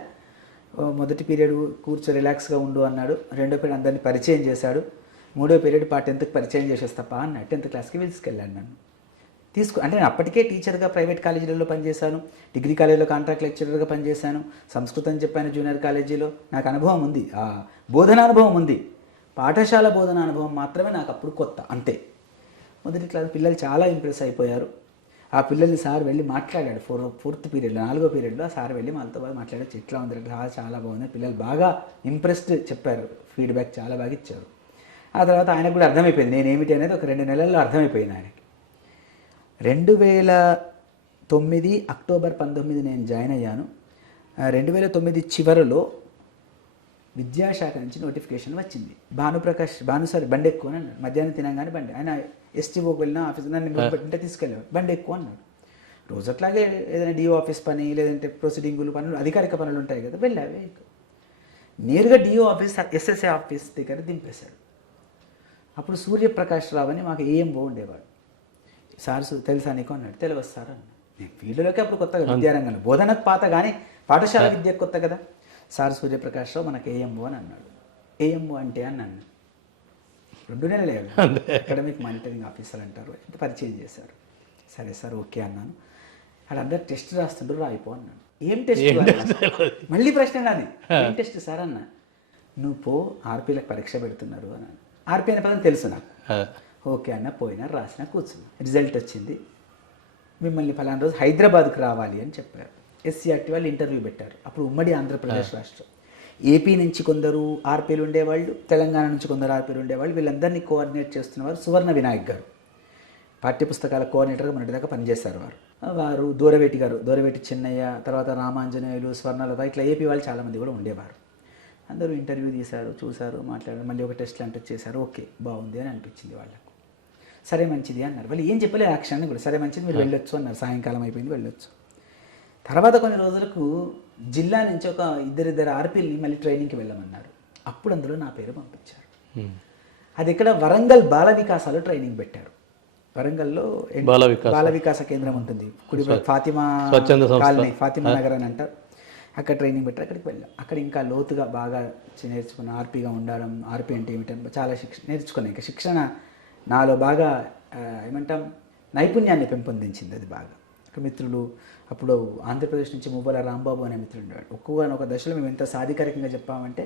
మొదటి పీరియడ్ కూర్చో రిలాక్స్గా ఉండు అన్నాడు. రెండో పీరియడ్ అందరినీ పరిచయం చేశాడు. మూడో పీరియడ్ 10th పరిచయం చేసేస్తాపా అన్నాడు. 10th క్లాస్కి తీసుకెళ్ళాను నన్ను. అంటే నేను అప్పటికే టీచర్గా ప్రైవేట్ కాలేజీలలో పనిచేశాను, డిగ్రీ కాలేజీలో కాంట్రాక్ట్ లెక్చరర్గా పనిచేశాను, సంస్కృతం చెప్పాను జూనియర్ కాలేజీలో. నాకు అనుభవం ఉంది, ఆ బోధనానుభవం ఉంది. పాఠశాల బోధన అనుభవం మాత్రమే నాకు అప్పుడు కొత్త, అంతే. మొదటి క్లాస్ పిల్లలు చాలా ఇంప్రెస్ అయిపోయారు. ఆ పిల్లల్ని సార్ వెళ్ళి మాట్లాడాడు. 4th పీరియడ్లో 4వ పీరియడ్లో ఆ సార్ వెళ్ళి వాళ్ళతో బాగా మాట్లాడారు. ఎట్లా ఉంది, చాలా బాగుంది, పిల్లలు బాగా ఇంప్రెస్డ్ చెప్పారు, ఫీడ్బ్యాక్ చాలా బాగా ఇచ్చారు. ఆ తర్వాత ఆయనకు కూడా అర్థమైపోయింది నేనేమిటి అనేది. ఒక 2 నెలల్లో అర్థమైపోయింది ఆయనకి. 2009 అక్టోబర్ 19 నేను జాయిన్ అయ్యాను. 2009 చివరిలో విద్యాశాఖ నుంచి నోటిఫికేషన్ వచ్చింది. భానుసారి బండి ఎక్కువ అని అన్నాడు. మధ్యాహ్నం తినగానే బండి, ఆయన ఎస్టీఓకి వెళ్ళిన ఆఫీస్ నన్ను పెట్టింటే తీసుకెళ్ళాడు, బండి ఎక్కువ అన్నాడు. రోజు అట్లాగే ఏదైనా డిఓ ఆఫీస్ పని, లేదంటే ప్రొసీడింగులు పనులు, అధికారిక పనులు ఉంటాయి కదా, వెళ్ళావే. నేరుగా డిఓ ఆఫీస్ ఎస్ఎస్ఏ ఆఫీస్ దగ్గర దింపేశాడు. అప్పుడు సూర్యప్రకాష్ రావు అని మాకు ఏఎంఓ ఉండేవాడు. సార్ తెలుసా నీకు అన్నాడు. తెలియదు సార్ అన్నాడు. నేను ఫీల్డ్లోకి అప్పుడు కొత్తగా విద్యారంగంలో, బోధనకు పాత కానీ పాఠశాల విద్య కొత్త కదా. సార్ సూర్యప్రకాష్ రావు మనకు ఏఎంఓ అని అన్నాడు. ఏఎంఓ అంటే అన్నాను. 2 నెలలే అకాడమిక్ మానిటరింగ్ ఆఫీసర్ అంటారు, పరిచయం చేశారు. సరే సార్ ఓకే అన్నాను. అందరు టెస్ట్ రాస్తుండ్రు, రాయిపో అన్నాడు. ఏం టెస్ట్? మళ్ళీ ప్రశ్న నాది, ఏం టెస్ట్ సార్ అన్న. నువ్వు పో, ఆర్పీలకు పరీక్ష పెడుతున్నారు అన్నాను. ఆర్పీ అనే పదం తెలుసు నాకు. ఓకే అన్న, పోయినా రాసిన కూర్చున్నా. రిజల్ట్ వచ్చింది, మిమ్మల్ని ఫలానా రోజు హైదరాబాద్కు రావాలి అని చెప్పారు. ఎస్సీఆర్టీ వాళ్ళు ఇంటర్వ్యూ పెట్టారు. అప్పుడు ఉమ్మడి ఆంధ్రప్రదేశ్ రాష్ట్రం. ఏపీ నుంచి కొందరు ఆర్పీలు ఉండేవాళ్ళు, తెలంగాణ నుంచి కొందరు ఆర్పీలు ఉండేవాళ్ళు. వీళ్ళందరినీ కోఆర్డినేట్ చేస్తున్నవారు సువర్ణ వినాయక్ గారు. పాఠ్యపుస్తకాల కోఆర్డినేటర్గా మొన్నటిదాకా పనిచేశారు వారు. దూరవేటి గారు, దూరవేటి చిన్నయ్య, తర్వాత రామాంజనేయులు, స్వర్ణలత, ఇట్లా ఏపీ వాళ్ళు చాలామంది కూడా ఉండేవారు. అందరూ ఇంటర్వ్యూ తీశారు, చూశారు, మాట్లాడారు, మళ్ళీ ఒక టెస్ట్ లాంటివి చేశారు. ఓకే బాగుంది అని అనిపించింది వాళ్ళకు. సరే మంచిది అన్నారు. వాళ్ళు ఏం చెప్పలేదు ఆ క్షణాన్ని కూడా. సరే మంచిది మీరు వెళ్ళొచ్చు అన్నారు. సాయంకాలం అయిపోయింది, వెళ్ళొచ్చు. తర్వాత కొన్ని రోజులకు జిల్లా నుంచి ఒక ఇద్దరు ఆర్పీల్ని మళ్ళీ ట్రైనింగ్కి వెళ్ళమన్నారు. అప్పుడు అందులో నా పేరు పంపించారు. అది ఇక్కడ వరంగల్ బాల వికాసాలు ట్రైనింగ్ పెట్టారు. వరంగల్లో బాల వికాస కేంద్రం ఉంటుంది, కుడి ఫాతిమా స్వచ్ఛంద సంస్థ. కాలనీ, ఫాతిమా నగర్ అని అంటారు. అక్కడ ట్రైనింగ్ పెట్టి అక్కడికి వెళ్ళాం. అక్కడ ఇంకా లోతుగా బాగా నేర్చుకున్న ఆర్పీగా ఉండడం, ఆర్పీ అంటే ఏమిటని చాలా నేర్చుకున్నాను. ఇంకా శిక్షణ నాలో బాగా ఏమంటాం నైపుణ్యాన్ని పెంపొందించింది అది బాగా. ఒక మిత్రులు అప్పుడు ఆంధ్రప్రదేశ్ నుంచి మువ్వల రాంబాబు అనే మిత్రుడు ఉండేవాడు. ఒక దశలో మేము ఎంత సాధికారికంగా చెప్పామంటే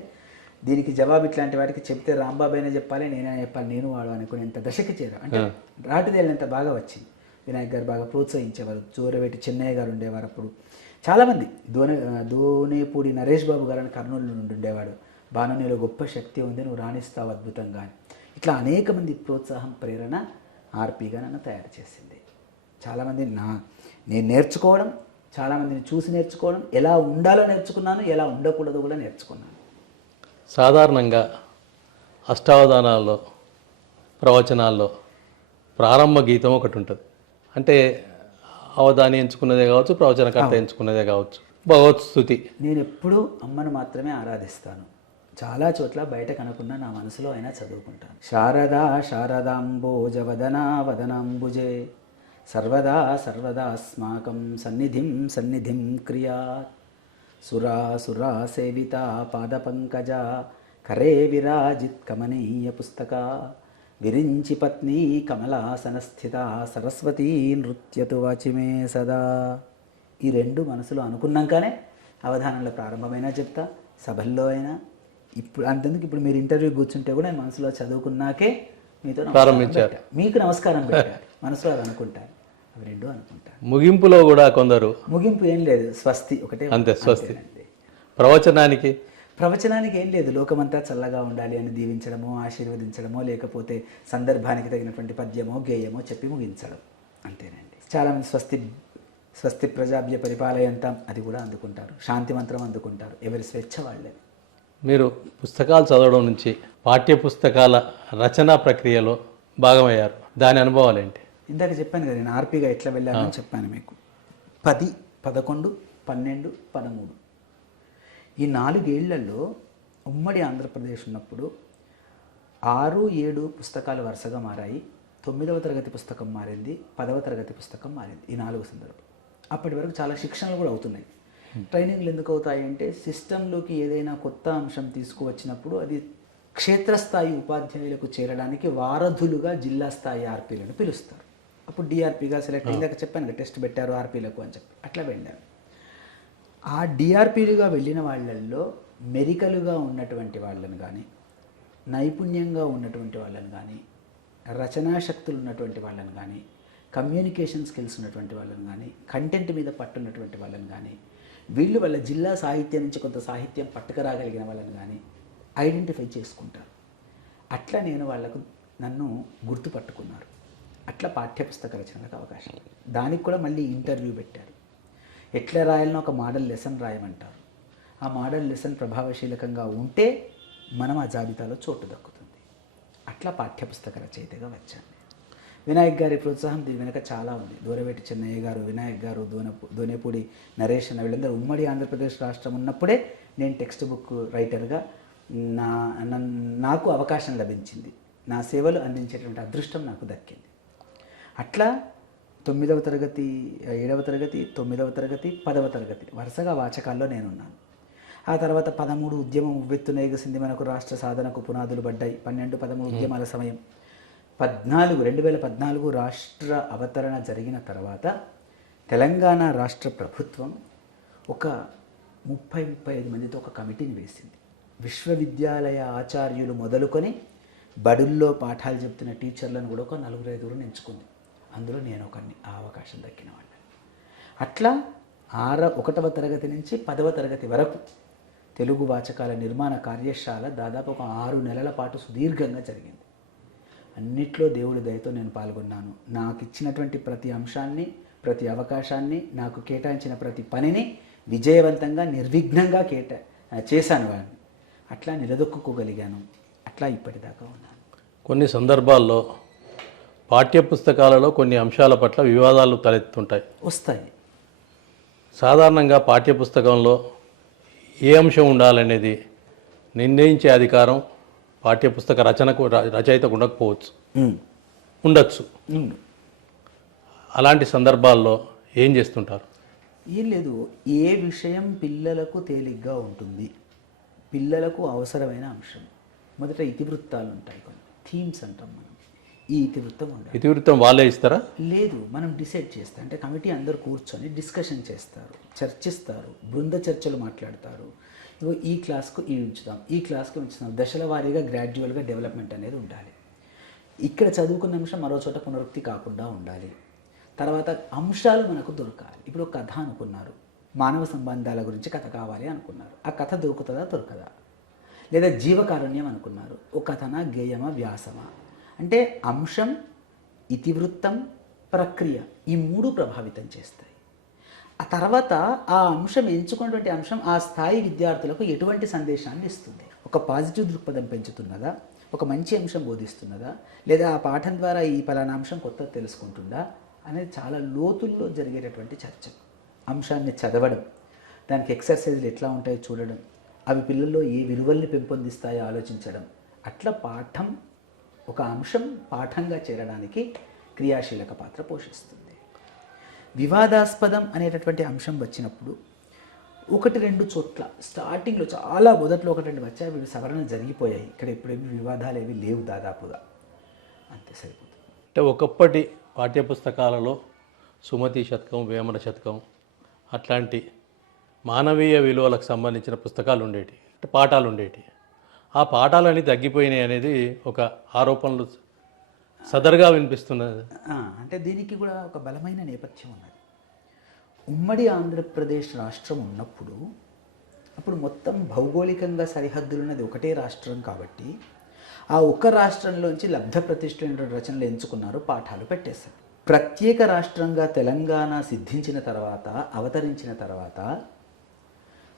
దీనికి జవాబు ఇట్లాంటి వాటికి చెప్తే రాంబాబు అయినా చెప్పాలి, నేనే చెప్పాలి, నేను వాడు అనుకునేంత దశకి చేరాం. అంటే రాటుదేళ్ళంత బాగా వచ్చింది. వినాయక్ గారు బాగా ప్రోత్సహించేవారు. జోరవేటి చెన్నయ్య గారు ఉండేవారు. అప్పుడు చాలామంది దోనేపూడి నరేష్ బాబు గారు అని కర్నూలు నుండి ఉండేవాడు. బాణనీలో గొప్ప శక్తి ఉంది, నువ్వు రాణిస్తావు అద్భుతంగా అని. ఇట్లా అనేక మంది ప్రోత్సాహం, ప్రేరణ ఆర్పీగా నన్ను తయారు చేసింది. చాలామంది నేను నేర్చుకోవడం, చాలామందిని చూసి నేర్చుకోవడం, ఎలా ఉండాలో నేర్చుకున్నాను, ఎలా ఉండకూడదో కూడా నేర్చుకున్నాను. సాధారణంగా అష్టావధానాల్లో, ప్రవచనాల్లో ప్రారంభ గీతం ఒకటి ఉంటుంది. అంటే అవధాని ఎంచుకున్నదే కావచ్చు, ప్రవచనకర్త ఎంచుకున్నదే కావచ్చు, భగవత్స్తుతి. నేను ఎప్పుడూ అమ్మను మాత్రమే ఆరాధిస్తాను. చాలా చోట్ల బయట కనుకున్నా నా మనసులో అయినా చదువుకుంటాను. శారదా శారదాంబోజ వదనా వదనాంబుజే సర్వదా సర్వదాస్మాకం సన్నిధిం సన్నిధిం క్రియాత్ సురా సురా సేవిత పాదపంకజ కరే విరాజిత్ కమనీయ పుస్తక విరించి పత్ని కమలాసనస్థిత సరస్వతీ నృత్యతు వాచిమే సదా. ఈ రెండు మనసులో అనుకున్నాకనే అవధానంలో ప్రారంభమైనా చెప్తా, సభల్లో అయినా. ఇప్పుడు అంతెందుకు, ఇప్పుడు మీరు ఇంటర్వ్యూ కూర్చుంటే కూడా నేను మనసులో చదువుకున్నాకే మీతో ప్రారంభించారు. మీకు నమస్కారం పెట్టారు, మనసులో అది అనుకుంటారు. అవి రెండు అనుకుంటారు. ముగింపులో కూడా కొందరు ముగింపు ఏం లేదు, స్వస్తి ఒకటే అంతే. స్వస్తి. ప్రవచనానికి ఏం లేదు, లోకమంతా చల్లగా ఉండాలి అని దీవించడమో, ఆశీర్వదించడమో, లేకపోతే సందర్భానికి తగినటువంటి పద్యమో గేయమో చెప్పి ముగించడం అంతేనండి. చాలామంది స్వస్తి ప్రజాభ్య పరిపాలయంతం అది కూడా అందుకుంటారు, శాంతి మంత్రం అందుకుంటారు. ఎవరి స్వేచ్ఛ వాళ్ళే. మీరు పుస్తకాలు చదవడం నుంచి పాఠ్య పుస్తకాల రచనా ప్రక్రియలో భాగమయ్యారు. దాని అనుభవాలు ఏంటి? ఇందాక చెప్పాను కదా నేను ఆర్పీగా ఎట్లా వెళ్ళానని చెప్పాను మీకు. 10, 11, 12, 13 ఈ 4 ఏళ్లలో ఉమ్మడి ఆంధ్రప్రదేశ్ ఉన్నప్పుడు 6, 7 పుస్తకాలు వరుసగా మారాయి. 9వ తరగతి పుస్తకం మారింది, 10వ తరగతి పుస్తకం మారింది. ఈ 4 సందర్భం. అప్పటి వరకు చాలా శిక్షణలు కూడా అవుతున్నాయి. ట్రైనింగ్లు ఎందుకు అవుతాయి అంటే సిస్టంలోకి ఏదైనా కొత్త అంశం తీసుకువచ్చినప్పుడు అది క్షేత్రస్థాయి ఉపాధ్యాయులకు చేరడానికి వారధులుగా జిల్లా స్థాయి ఆర్పీలను పిలుస్తారు. అప్పుడు డిఆర్పీగా సెలెక్ట్ అయ్యిందాక చెప్పాను కదా, టెస్ట్ పెట్టారు ఆర్పీలకు అని చెప్పి అట్లా వెళ్ళారు. ఆ డిఆర్పీలుగా వెళ్ళిన వాళ్ళల్లో మెరికలుగా ఉన్నటువంటి వాళ్ళని కానీ, నైపుణ్యంగా ఉన్నటువంటి వాళ్ళని కానీ, రచనా శక్తులు ఉన్నటువంటి వాళ్ళని కానీ, కమ్యూనికేషన్ స్కిల్స్ ఉన్నటువంటి వాళ్ళని కానీ, కంటెంట్ మీద పట్టున్నటువంటి వాళ్ళని కానీ, వీళ్ళు వాళ్ళ జిల్లా సాహిత్యం నుంచి కొంత సాహిత్యం పట్టుకురాగలిగిన వాళ్ళని కానీ ఐడెంటిఫై చేసుకుంటారు. అట్లా నన్ను గుర్తుపట్టుకున్నారు. అట్లా పాఠ్యపుస్తక రచనలకు అవకాశం. దానికి కూడా మళ్ళీ ఇంటర్వ్యూ పెట్టారు. ఎట్లా రాయాలనో ఒక మోడల్ లెసన్ రాయమంటారు. ఆ మోడల్ లెసన్ ప్రభావశీలకంగా ఉంటే మనం ఆ జాబితాలో చోటు దక్కుతుంది. అట్లా పాఠ్యపుస్తక రచయితగా వచ్చాను. వినాయక్ గారి ప్రోత్సాహం దీని వెనక చాలా ఉంది. దూరవేటి చెన్నయ్య గారు, వినాయక్ గారు, దోనేపూడి నరేష్ అన్న వీళ్ళందరూ ఉమ్మడి ఆంధ్రప్రదేశ్ రాష్ట్రం ఉన్నప్పుడే నేను టెక్స్ట్ బుక్ రైటర్గా నాకు అవకాశం లభించింది. నా సేవలు అందించేటువంటి అదృష్టం నాకు దక్కింది. అట్లా 9వ తరగతి, 7వ తరగతి, 9వ తరగతి, 10వ తరగతి వరుసగా వాచకాల్లో నేనున్నాను. ఆ తర్వాత 13 ఉద్యమం ఉవ్వెత్తున ఎగసింది, మనకు రాష్ట్ర సాధనకు పునాదులు పడ్డాయి. 12, 13 ఉద్యమాల సమయం. 2014 రాష్ట్ర అవతరణ జరిగిన తర్వాత తెలంగాణ రాష్ట్ర ప్రభుత్వం ఒక 30-35 మందితో ఒక కమిటీని వేసింది. విశ్వవిద్యాలయ ఆచార్యులు మొదలుకొని బడుల్లో పాఠాలు చెప్తున్న టీచర్లను కూడా ఒక 4-5 ఎంచుకుంది. అందులో నేను ఒకరిని, ఆ అవకాశం దక్కిన వాళ్ళని. అట్లా 1వ తరగతి నుంచి 10వ తరగతి వరకు తెలుగు వాచకాల నిర్మాణ కార్యశాల దాదాపు ఒక 6 నెలల పాటు సుదీర్ఘంగా జరిగింది. అన్నిట్లో దేవుడి దయతో నేను పాల్గొన్నాను. నాకు ఇచ్చినటువంటి ప్రతి అంశాన్ని, ప్రతి అవకాశాన్ని, నాకు కేటాయించిన ప్రతి పనిని విజయవంతంగా, నిర్విఘ్నంగా చేశాను. వాడిని అట్లా నిలదొక్కుకోగలిగాను. అట్లా ఇప్పటిదాకా ఉన్నాను. కొన్ని సందర్భాల్లో పాఠ్యపుస్తకాలలో కొన్ని అంశాల పట్ల వివాదాలు తలెత్తుంటాయి, వస్తాయి. సాధారణంగా పాఠ్యపుస్తకంలో ఏ అంశం ఉండాలనేది నిర్ణయించే అధికారం పాఠ్యపుస్తక రచయితకు ఉండకపోవచ్చు, ఉండొచ్చు. అలాంటి సందర్భాల్లో ఏం చేస్తుంటారు? ఏం లేదు, ఏ విషయం పిల్లలకు తేలిగ్గా ఉంటుంది, పిల్లలకు అవసరమైన అంశం. మొదట ఇతివృత్తాలు ఉంటాయి, కొన్ని థీమ్స్ అంటాం మనం. ఈ ఇతివృత్తం ఉండాలి. ఇతివృత్తం వాళ్ళే ఇస్తారా? లేదు, మనం డిసైడ్ చేస్తాం. అంటే కమిటీ అందరూ కూర్చొని డిస్కషన్ చేస్తారు, చర్చిస్తారు, బృంద చర్చలు మాట్లాడతారు. ఇగో ఈ క్లాస్కు ఈ ఉంచుదాం, ఈ క్లాస్కు ఉంచుదాం, దశల వారీగా గ్రాడ్యువల్గా డెవలప్మెంట్ అనేది ఉండాలి. ఇక్కడ చదువుకున్న అంశం మరో చోట పునరుక్తి కాకుండా ఉండాలి. తర్వాత అంశాలు మనకు దొరకాలి. ఇప్పుడు ఒక కథ అనుకున్నారు, మానవ సంబంధాల గురించి కథ కావాలి అనుకున్నారు, ఆ కథ దొరుకుతుందా దొరకదా? లేదా జీవకారుణ్యం అనుకున్నారు, ఒక కథనా గేయమా వ్యాసమా? అంటే అంశం, ఇతివృత్తం, ప్రక్రియ, ఈ మూడు ప్రభావితం చేస్తాయి. ఆ తర్వాత ఆ అంశం, ఎంచుకున్నటువంటి అంశం ఆ స్థాయి విద్యార్థులకు ఎటువంటి సందేశాన్ని ఇస్తుంది? ఒక పాజిటివ్ దృక్పథం పెంచుతున్నదా, ఒక మంచి అంశం బోధిస్తున్నదా, లేదా ఆ పాఠం ద్వారా ఈ పలానా అంశం కొత్తది తెలుసుకుంటుందా అనేది చాలా లోతుల్లో జరిగేటటువంటి చర్చ. అంశాన్ని చదవడం, దానికి ఎక్సర్సైజ్లు ఎట్లా ఉంటాయో చూడడం, అవి పిల్లల్లో ఏ విలువల్ని పెంపొందిస్తాయో ఆలోచించడం. అట్లా పాఠం, ఒక అంశం పాఠంగా చేరడానికి క్రియాశీలక పాత్ర పోషిస్తుంది. వివాదాస్పదం అనేటటువంటి అంశం వచ్చినప్పుడు 1-2 చోట్ల స్టార్టింగ్లో చాలా మొదట్లో 1-2 వచ్చాయి, వీళ్ళు సవరణ జరిగిపోయాయి. ఇక్కడ ఇప్పుడేమి వివాదాలు ఏవి లేవు దాదాపుగా, అంతే సరిపోతుంది. అంటే ఒకప్పటి పాఠ్యపుస్తకాలలో సుమతి శతకం, వేమన శతకం అట్లాంటి మానవీయ విలువలకు సంబంధించిన పుస్తకాలు ఉండేవి, అంటే పాఠాలు ఉండేవి. ఆ పాఠాలన్నీ తగ్గిపోయినాయి అనేది ఒక ఆరోపణలు సదరుగా వినిపిస్తున్నది. అంటే దీనికి కూడా ఒక బలమైన నేపథ్యం ఉన్నది. ఉమ్మడి ఆంధ్రప్రదేశ్ రాష్ట్రం ఉన్నప్పుడు, అప్పుడు మొత్తం భౌగోళికంగా సరిహద్దులున్నది ఒకటే రాష్ట్రం కాబట్టి, ఆ ఒక్క రాష్ట్రంలోంచి లబ్ధ ప్రతిష్ఠైన రచనలు ఎంచుకున్నారు, పాఠాలు పెట్టేశారు. ప్రత్యేక రాష్ట్రంగా తెలంగాణ సిద్ధించిన తర్వాత, అవతరించిన తర్వాత,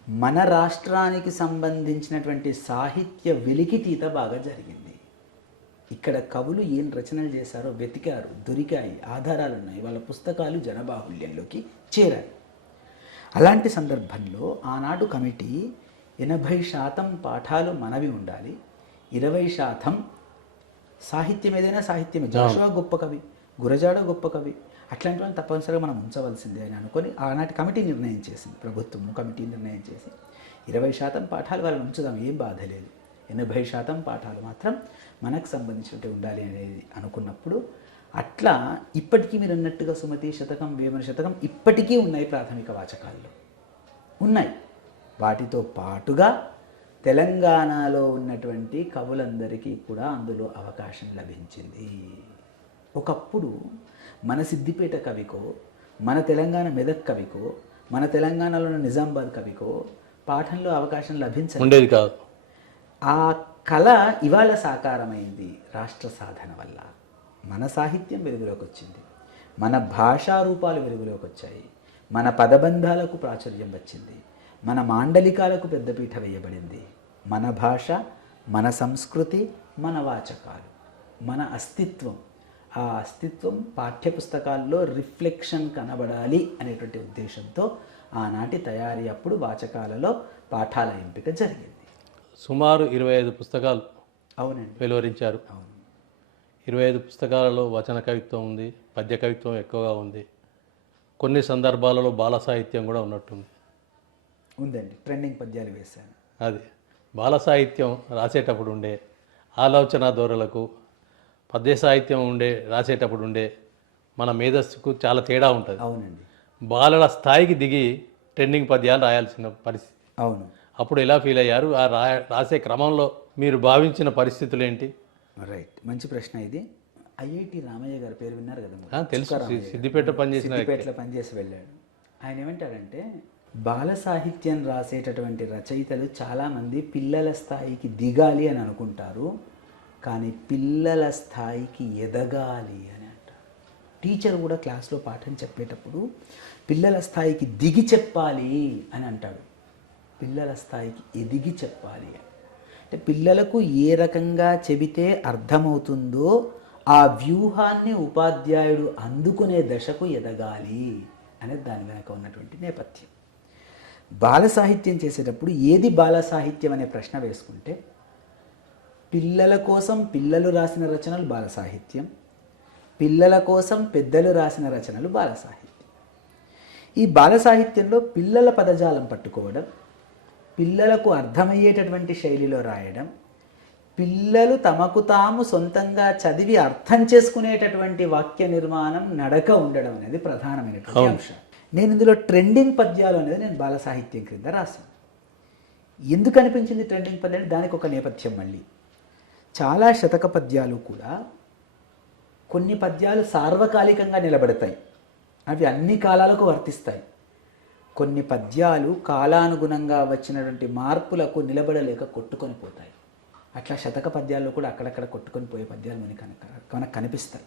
మన రాష్ట్రానికి సంబంధించినటువంటి సాహిత్య వెలికితీత బాగా జరిగింది. ఇక్కడ కవులు ఏం రచనలు చేశారో వెతికారు, దొరికాయి, ఆధారాలు ఉన్నాయి, వాళ్ళ పుస్తకాలు జనబాహుల్యంలోకి చేరాయి. అలాంటి సందర్భంలో ఆనాడు కమిటీ 80% పాఠాలు మనవి ఉండాలి, 20% సాహిత్యం, ఏదైనా సాహిత్యమే. జాషువా గొప్ప కవి, గురజాడ గొప్ప కవి, అట్లాంటి వాళ్ళని తప్పనిసరిగా మనం ఉంచవలసిందే అని అనుకొని ఆనాటి కమిటీ నిర్ణయం చేసింది. ప్రభుత్వం కమిటీ నిర్ణయం చేసి 20% పాఠాలు వాళ్ళని ఉంచుదాం, ఏం బాధ లేదు, 80% పాఠాలు మాత్రం మనకు సంబంధించినట్టు ఉండాలి అనేది అనుకున్నప్పుడు, అట్లా ఇప్పటికీ మీరు అన్నట్టుగా సుమతి శతకం, వేమన శతకం ఇప్పటికీ ఉన్నాయి, ప్రాథమిక వాచకాల్లో ఉన్నాయి. వాటితో పాటుగా తెలంగాణలో ఉన్నటువంటి కవులందరికీ కూడా అందులో అవకాశం లభించింది. ఒకప్పుడు మన సిద్దిపేట కవికో, మన తెలంగాణ మెదక్ కవికో, మన తెలంగాణలో ఉన్న నిజామాబాద్ కవికో పాఠంలో అవకాశం లభించలేదు కాదు. ఆ కళ ఇవాళ సాకారమైంది రాష్ట్ర సాధన వల్ల. మన సాహిత్యం వెలుగులోకి వచ్చింది, మన భాషా రూపాలు వెలుగులోకి వచ్చాయి, మన పదబంధాలకు ప్రాచుర్యం వచ్చింది, మన మాండలికాలకు పెద్దపీట వేయబడింది. మన భాష, మన సంస్కృతి, మన వాచకాలు, మన అస్తిత్వం, ఆ అస్తిత్వం పాఠ్యపుస్తకాల్లో రిఫ్లెక్షన్ కనబడాలి అనేటువంటి ఉద్దేశంతో ఆనాటి తయారీ అప్పుడు వాచకాలలో పాఠాల ఎంపిక జరిగింది. సుమారు 25 పుస్తకాలు అవునండి వెలువరించారు. అవును. 25 పుస్తకాలలో వచన కవిత్వం ఉంది, పద్య కవిత్వం ఎక్కువగా ఉంది, కొన్ని సందర్భాలలో బాల సాహిత్యం కూడా ఉన్నట్టుంది. ఉందండి, ట్రెండింగ్ పద్యాలు వేశాను. అది బాల సాహిత్యం రాసేటప్పుడు ఉండే ఆలోచన ధోరణులకు, పద్య సాహిత్యం రాసేటప్పుడు ఉండే మన మేధస్సుకు చాలా తేడా ఉంటుంది. అవునండి. బాలల స్థాయికి దిగి ట్రెండింగ్ పద్యాలు రాయాల్సిన పరిస్థితి. అవును. అప్పుడు ఎలా ఫీల్ అయ్యారు? ఆ రాసే క్రమంలో మీరు భావించిన పరిస్థితులు ఏంటి? రైట్, మంచి ప్రశ్న ఇది. ఐఐటి రామయ్య గారి పేరు విన్నారు కదా? తెలుసు, సిద్దిపేట సిద్దిపేటలో పనిచేసి వెళ్ళాడు. ఆయన ఏమంటాడంటే, బాల సాహిత్యం రాసేటటువంటి రచయితలు చాలామంది పిల్లల స్థాయికి దిగాలి అని అనుకుంటారు, కానీ పిల్లల స్థాయికి ఎదగాలి అని అంటారు. టీచర్ కూడా క్లాస్లో పాఠం చెప్పేటప్పుడు పిల్లల స్థాయికి దిగి చెప్పాలి అని అంటాడు, పిల్లల స్థాయికి ఎదిగి చెప్పాలి. అంటే పిల్లలకు ఏ రకంగా చెబితే అర్థమవుతుందో ఆ వ్యూహాన్ని ఉపాధ్యాయుడు అందుకునే దశకు ఎదగాలి అనేది దాని వెనక ఉన్నటువంటి నేపథ్యం. బాల సాహిత్యం చేసేటప్పుడు ఏది బాల సాహిత్యం అనే ప్రశ్న వేసుకుంటే, పిల్లల కోసం పిల్లలు రాసిన రచనలు బాల సాహిత్యం, పిల్లల కోసం పెద్దలు రాసిన రచనలు బాల సాహిత్యం. ఈ బాల సాహిత్యంలో పిల్లల పదజాలం పట్టుకోవడం, పిల్లలకు అర్థమయ్యేటటువంటి శైలిలో రాయడం, పిల్లలు తమకు తాము సొంతంగా చదివి అర్థం చేసుకునేటటువంటి వాక్య నిర్మాణం, నడక ఉండడం అనేది ప్రధానమైనటువంటి అంశం. నేను ఇందులో ట్రెండింగ్ పద్యాలు అనేది నేను బాల సాహిత్యం క్రింద రాశాను. ఎందుకు అనిపించింది ట్రెండింగ్ పద్యాలు? దానికి ఒక నేపథ్యం. మళ్ళీ చాలా శతక పద్యాలు కూడా కొన్ని పద్యాలు సార్వకాలికంగా నిలబడతాయి, అవి అన్ని కాలాలకు వర్తిస్తాయి. కొన్ని పద్యాలు కాలానుగుణంగా వచ్చినటువంటి మార్పులకు నిలబడలేక కొట్టుకొని పోతాయి. అట్లా శతక పద్యాల్లో కూడా అక్కడక్కడ కొట్టుకొని పోయే పద్యాలు మనకు కనిపిస్తాయి.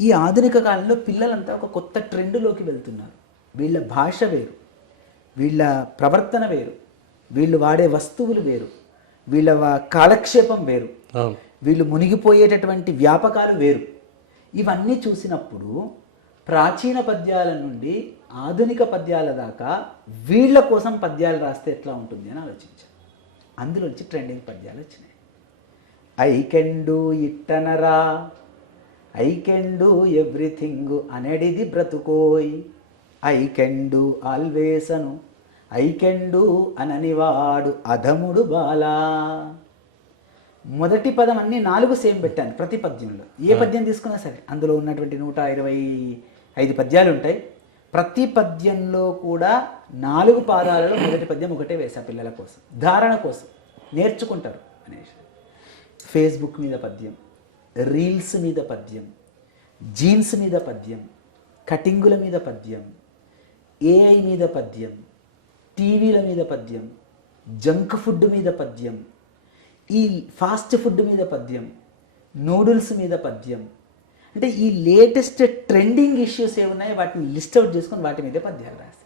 ఈ ఆధునిక కాలంలో పిల్లలంతా ఒక కొత్త ట్రెండ్లోకి వెళ్తున్నారు. వీళ్ళ భాష వేరు, వీళ్ళ ప్రవర్తన వేరు, వీళ్ళు వాడే వస్తువులు వేరు, వీళ్ళ కాలక్షేపం వేరు, వీళ్ళు మునిగిపోయేటటువంటి వ్యాపకాలు వేరు. ఇవన్నీ చూసినప్పుడు ప్రాచీన పద్యాల నుండి ఆధునిక పద్యాల దాకా వీళ్ళ కోసం పద్యాలు రాస్తే ఎట్లా ఉంటుంది అని ఆలోచించాను. అందులోంచి ట్రెండింగ్ పద్యాలు వచ్చినాయి. ఐ కెన్ డూ ఇట్టనరా, ఐ కెన్ డూ ఎవ్రీథింగ్ అనడిది బ్రతుకోయ్, ఐ కెన్ డూ ఆల్వేస్ అను, ఐ కెన్ డూ అననివాడు అధముడు బాలా. మొదటి పదం అన్ని 4 సేమ్ పెట్టాను ప్రతి పద్యంలో. ఏ పద్యం తీసుకున్నా సరే అందులో ఉన్నటువంటి 125 పద్యాలు ఉంటాయి. ప్రతి పద్యంలో కూడా 4 పాదాలలో మొదటి పద్యం ఒకటే వేసా పిల్లల కోసం, ధారణ కోసం, నేర్చుకుంటారు అనేసి. ఫేస్బుక్ మీద పద్యం, రీల్స్ మీద పద్యం, జీన్స్ మీద పద్యం, కటింగుల మీద పద్యం, ఏఐ మీద పద్యం, టీవీల మీద పద్యం, జంక్ ఫుడ్ మీద పద్యం, ఈ ఫాస్ట్ ఫుడ్ మీద పద్యం, నూడిల్స్ మీద పద్యం. అంటే ఈ లేటెస్ట్ ట్రెండింగ్ ఇష్యూస్ ఏమున్నాయో వాటిని లిస్ట్ అవుట్ చేసుకొని వాటి మీదే పద్యాలు రాసి,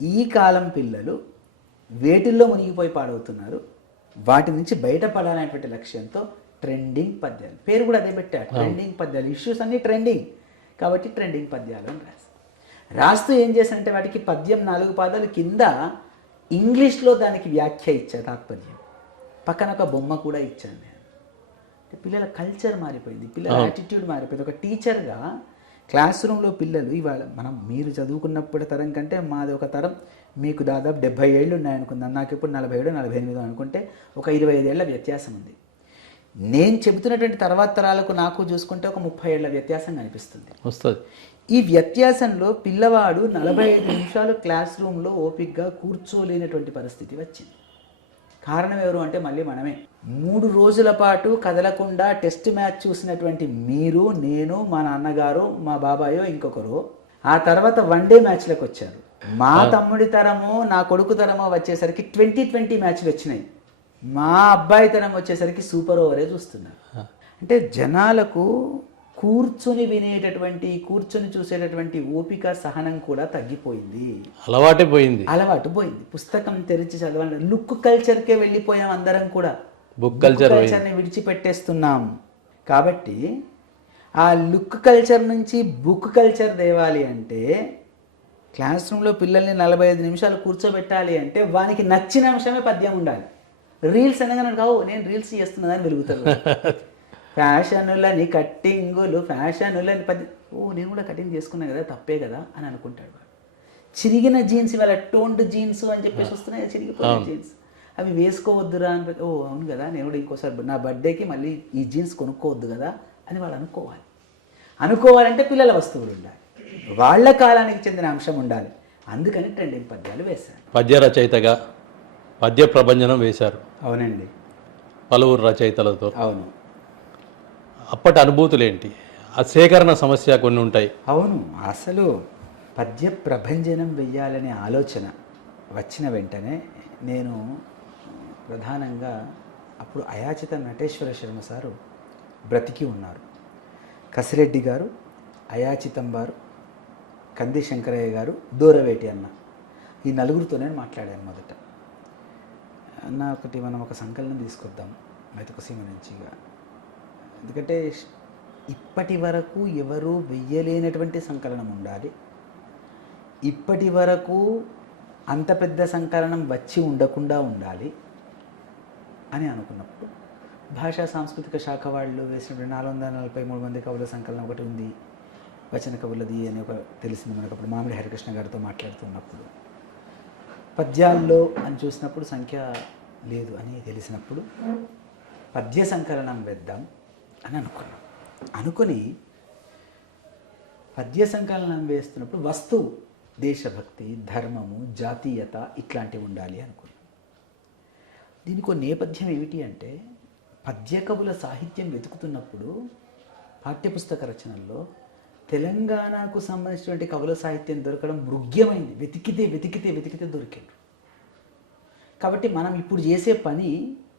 ఈ కాలం పిల్లలు వేటిల్లో మునిగిపోయి పాడవుతున్నారు, వాటి నుంచి బయటపడాలనేటువంటి లక్ష్యంతో ట్రెండింగ్ పద్యాలు, పేరు కూడా అదే పెట్టారు, ట్రెండింగ్ పద్యాలు. ఇష్యూస్ అన్నీ ట్రెండింగ్ కాబట్టి ట్రెండింగ్ పద్యాలు అని రాస్తూ ఏం చేశానంటే వాటికి పద్యం 4 పాదాలు కింద ఇంగ్లీష్లో దానికి వ్యాఖ్య ఇచ్చా, తాత్పర్యం, పక్కన ఒక బొమ్మ కూడా ఇచ్చాను నేను. అంటే పిల్లల కల్చర్ మారిపోయింది, పిల్లల యాటిట్యూడ్ మారిపోయింది. ఒక టీచర్గా క్లాస్ రూమ్లో పిల్లలు ఇవాళ మీరు చదువుకున్నప్పుడు తరం కంటే మాది ఒక తరం, మీకు దాదాపు 70 ఏళ్ళు ఉన్నాయనుకుందాం, నాకు ఇప్పుడు 47, 48 అనుకుంటే ఒక 25 ఏళ్ల వ్యత్యాసం ఉంది. నేను చెబుతున్నటువంటి తర్వాత తరాలకు నాకు చూసుకుంటే ఒక 30 ఏళ్ల వ్యత్యాసం కనిపిస్తుంది వస్తుంది. ఈ వ్యత్యాసంలో పిల్లవాడు 45 నిమిషాలు క్లాస్ రూమ్లో ఓపికగా కూర్చోలేనటువంటి పరిస్థితి వచ్చింది. కారణం ఎవరు అంటే మళ్ళీ మనమే. 3 రోజుల పాటు కదలకుండా టెస్ట్ మ్యాచ్ చూసినటువంటి మీరు, నేను, మా నాన్నగారు, మా బాబాయో ఇంకొకరు ఆ తర్వాత 1 డే మ్యాచ్లకు వచ్చారు. మా తమ్ముడి తరమో నా కొడుకు తరమో వచ్చేసరికి 20-20 మ్యాచ్లు వచ్చినాయి. మా అబ్బాయి తరం వచ్చేసరికి సూపర్ ఓవరే చూస్తున్నారు. అంటే జనాలకు కూర్చొని వినేటటువంటి, కూర్చొని చూసేటటువంటి ఓపిక, సహనం కూడా తగ్గిపోయింది, అలవాటు పోయింది. పుస్తకం తెరిచి చదవాలి, లుక్ కల్చర్కే వెళ్ళిపోయాం అందరం కూడా, బుక్ కల్చర్ని విడిచిపెట్టేస్తున్నాం. కాబట్టి ఆ లుక్ కల్చర్ నుంచి బుక్ కల్చర్ తేవాలి అంటే క్లాస్ రూమ్లో పిల్లల్ని 45 నిమిషాలు కూర్చోబెట్టాలి అంటే వానికి నచ్చిన అంశమే పద్యం ఉండాలి. రీల్స్ అనగానే కావు, నేను రీల్స్ చేస్తున్నదని వెలుగుతారు. ఫ్యాషనులని కట్టింగులు, ఫ్యాషనులని నేను కూడా కటింగ్ చేసుకున్నాను కదా, తప్పే కదా అని అనుకుంటాడు వాడు. చిరిగిన జీన్స్, ఇవాళ టోన్డ్ జీన్స్ అని చెప్పేసి వస్తున్నాయి, చిరిగిపోయిన జీన్స్, అవి వేసుకోవద్దురా అని. అవును కదా, నేను కూడా ఇంకోసారి నా బర్త్డేకి మళ్ళీ ఈ జీన్స్ కొనుక్కోవద్దు కదా అని వాళ్ళు అనుకోవాలంటే పిల్లల వస్తువులు ఉండాలి, వాళ్ళ కాలానికి చెందిన అంశం ఉండాలి. అందుకని ట్రెండింగ్ పద్యాలు వేశారు. పద్య రచయితగా పద్య ప్రభంజనం వేశారు. అవునండి, పలువురు రచయితలతో. అవును. అప్పటి అనుభూతులు ఏంటి? ఆ సేకరణ సమస్య కొన్ని ఉంటాయి. అవును, అసలు పద్య ప్రభంజనం వెయ్యాలనే ఆలోచన వచ్చిన వెంటనే నేను ప్రధానంగా అప్పుడు అయాచిత నటేశ్వర శర్మ సారు బ్రతికి ఉన్నారు, కసిరెడ్డి గారు, అయాచితం వారు, కంది శంకరయ్య గారు, దూరవేటి అన్న, ఈ నలుగురితో నేను మాట్లాడాను. మొదట అన్న మనం ఒక సంకలనం తీసుకొద్దాం మెతుకుసీమ నుంచి, ఎందుకంటే ఇప్పటి వరకు ఎవరు వెయ్యలేనటువంటి సంకలనం ఉండాలి, ఇప్పటి వరకు అంత పెద్ద సంకలనం వచ్చి ఉండకుండా ఉండాలి అని అనుకున్నప్పుడు భాషా సాంస్కృతిక శాఖ వాళ్ళు వేసినప్పుడు 443 మంది కవుల సంకలనం ఒకటి ఉంది, వచన కవులది అని ఒక తెలిసింది మనకు. అప్పుడు మామిడి హరికృష్ణ గారితో మాట్లాడుతున్నప్పుడు పద్యాల్లో అని చూసినప్పుడు సంఖ్య లేదు అని తెలిసినప్పుడు పద్య సంకలనం వేద్దాం అని అనుకున్నాం. అనుకుని పద్య సంకలనం వేస్తున్నప్పుడు వస్తువు దేశభక్తి, ధర్మము, జాతీయత ఇట్లాంటివి ఉండాలి అనుకున్నాం. దీనికి ఒక నేపథ్యం ఏమిటి అంటే, పద్య కవుల సాహిత్యం వెతుకుతున్నప్పుడు పాఠ్యపుస్తక రచనల్లో తెలంగాణకు సంబంధించినటువంటి కవుల సాహిత్యం దొరకడం మృగ్యమైంది. వెతికితే దొరికారు. కాబట్టి మనం ఇప్పుడు చేసే పని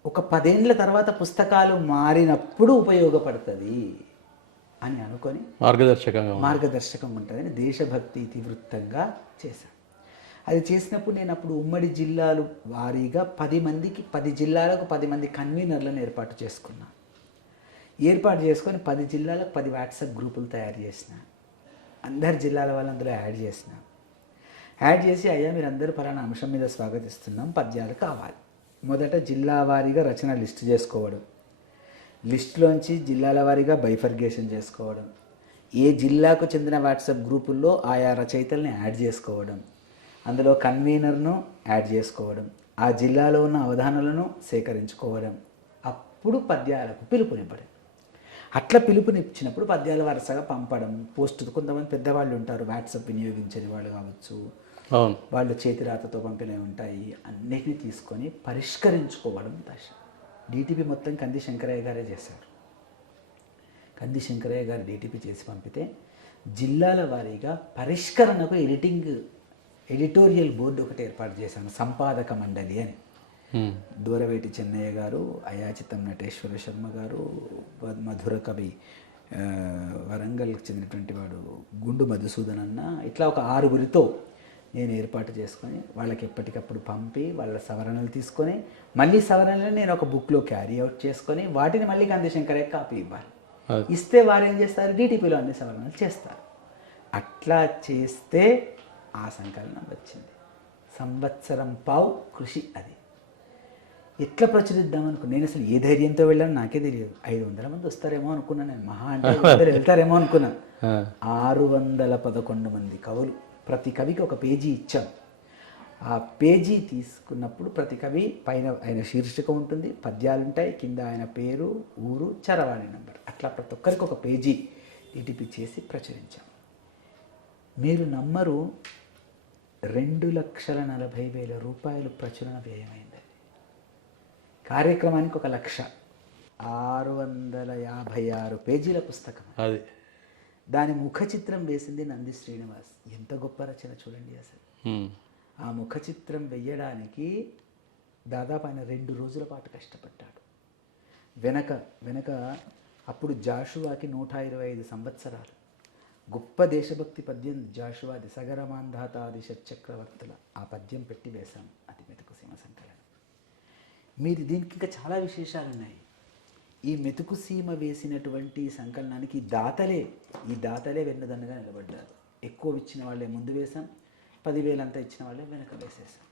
ఒక 10 ఏళ్ల తర్వాత పుస్తకాలు మారినప్పుడు ఉపయోగపడుతుంది అని అనుకొని మార్గదర్శకంగా ఉంటుందని దేశభక్తి ఇతివృత్తంగా చేశాను. అది చేసినప్పుడు నేను అప్పుడు ఉమ్మడి జిల్లాలు వారీగా 10 జిల్లాలకు 10 మంది కన్వీనర్లను ఏర్పాటు చేసుకున్నాను. ఏర్పాటు చేసుకొని 10 జిల్లాలకు 10 వాట్సాప్ గ్రూపులు తయారు చేసిన, అందరి జిల్లాల వాళ్ళందరూ యాడ్ చేసి అయ్యా మీరందరూ పలానా అంశం మీద స్వాగతిస్తున్నాం, పద్యాలు కావాలి. మొదట జిల్లా వారీగా రచన లిస్టు చేసుకోవడం, లిస్టులోంచి జిల్లాల వారీగా బైఫర్గేషన్ చేసుకోవడం, ఏ జిల్లాకు చెందిన వాట్సాప్ గ్రూపుల్లో ఆయా రచయితల్ని యాడ్ చేసుకోవడం, అందులో కన్వీనర్ను యాడ్ చేసుకోవడం, ఆ జిల్లాలో ఉన్న అవధానాలను సేకరించుకోవడం, అప్పుడు పద్యాలకు పిలుపునివ్వడం. అట్లా పిలుపునిచ్చినప్పుడు పద్యాలు వరుసగా పంపడం, పోస్టు. కొంతమంది పెద్దవాళ్ళు ఉంటారు, వాట్సాప్ వినియోగించని వాళ్ళు కావచ్చు, వాళ్ళు చేతిరాతతో పంపినవి ఉంటాయి, అన్నిటినీ తీసుకొని పరిష్కరించుకోవడం దశ. డిటిపి మొత్తం కంది శంకరయ్య గారే చేశారు. కంది శంకరయ్య గారు డిటిపి చేసి పంపితే జిల్లాల వారీగా పరిష్కరణకు ఎడిటోరియల్ బోర్డు ఒకటి ఏర్పాటు చేశాను, సంపాదక మండలి అని. దూరవేటి చెన్నయ్య గారు, అయాచితం నటేశ్వర శర్మ గారు, మధుర కవి వరంగల్కి చెందినటువంటి వాడు గుండు మధుసూదన్ అన్న, ఇట్లా ఒక 6గురితో నేను ఏర్పాటు చేసుకొని వాళ్ళకి ఎప్పటికప్పుడు పంపి వాళ్ళ సవరణలు తీసుకొని, మళ్ళీ సవరణలు నేను ఒక బుక్లో క్యారీ అవుట్ చేసుకొని వాటిని మళ్ళీ కంది శంకరయ్య కాపీ ఇవ్వాలి. ఇస్తే వారు ఏం చేస్తారు, డిటిపిలో అన్ని సవరణలు చేస్తారు. అట్లా చేస్తే ఆ సంకలనం వచ్చింది. సంవత్సరం పావు కృషి. అది ఎట్లా ప్రచురిద్దాం అనుకున్నాను. నేను అసలు ఏ ధైర్యంతో వెళ్ళాను నాకే తెలియదు. 500 మంది వస్తారేమో అనుకున్నాను నేను, మహా అంటే 500 వెళ్తారేమో అనుకున్నాను. 611 మంది కవులు, ప్రతి కవికి ఒక పేజీ ఇచ్చాం. ఆ పేజీ తీసుకున్నప్పుడు ప్రతి కవి పైన ఆయన శీర్షిక ఉంటుంది, పద్యాలు ఉంటాయి, కింద ఆయన పేరు, ఊరు, చరవాణి నంబర్, అట్లా ప్రతి ఒక్కరికి ఒక పేజీ డిటిపి చేసి ప్రచురించాం. మీరు నమ్మరు, 2,40,000 రూపాయలు ప్రచురణ వ్యయమైంది. కార్యక్రమానికి 1,00,000, 656 పేజీల పుస్తకం అది. దాని ముఖ చిత్రం వేసింది నంది శ్రీనివాస్. ఎంత గొప్ప రచన చూడండి అసలు. ఆ ముఖ చిత్రం వెయ్యడానికి దాదాపు ఆయన 2 రోజుల పాటు కష్టపడ్డాడు. వెనక అప్పుడు జాషువాకి 125 సంవత్సరాలు. గొప్ప దేశభక్తి పద్యం జాషువాది, సగరమాంధాతాది షట్చక్రవర్తుల, ఆ పద్యం పెట్టి వేశాం. అది మెతుకు సీమ సంకలనం. మీరు దీనికి ఇంకా చాలా విశేషాలు ఉన్నాయి. ఈ మెతుకు సీమ వేసినటువంటి సంకలనానికి ఈ దాతలే వెన్నుదన్నుగా నిలబడ్డారు. ఎక్కువ ఇచ్చిన వాళ్ళే ముందు వేశాం, 10,000 అంతా ఇచ్చిన వాళ్ళే వెనక వేసేసాం.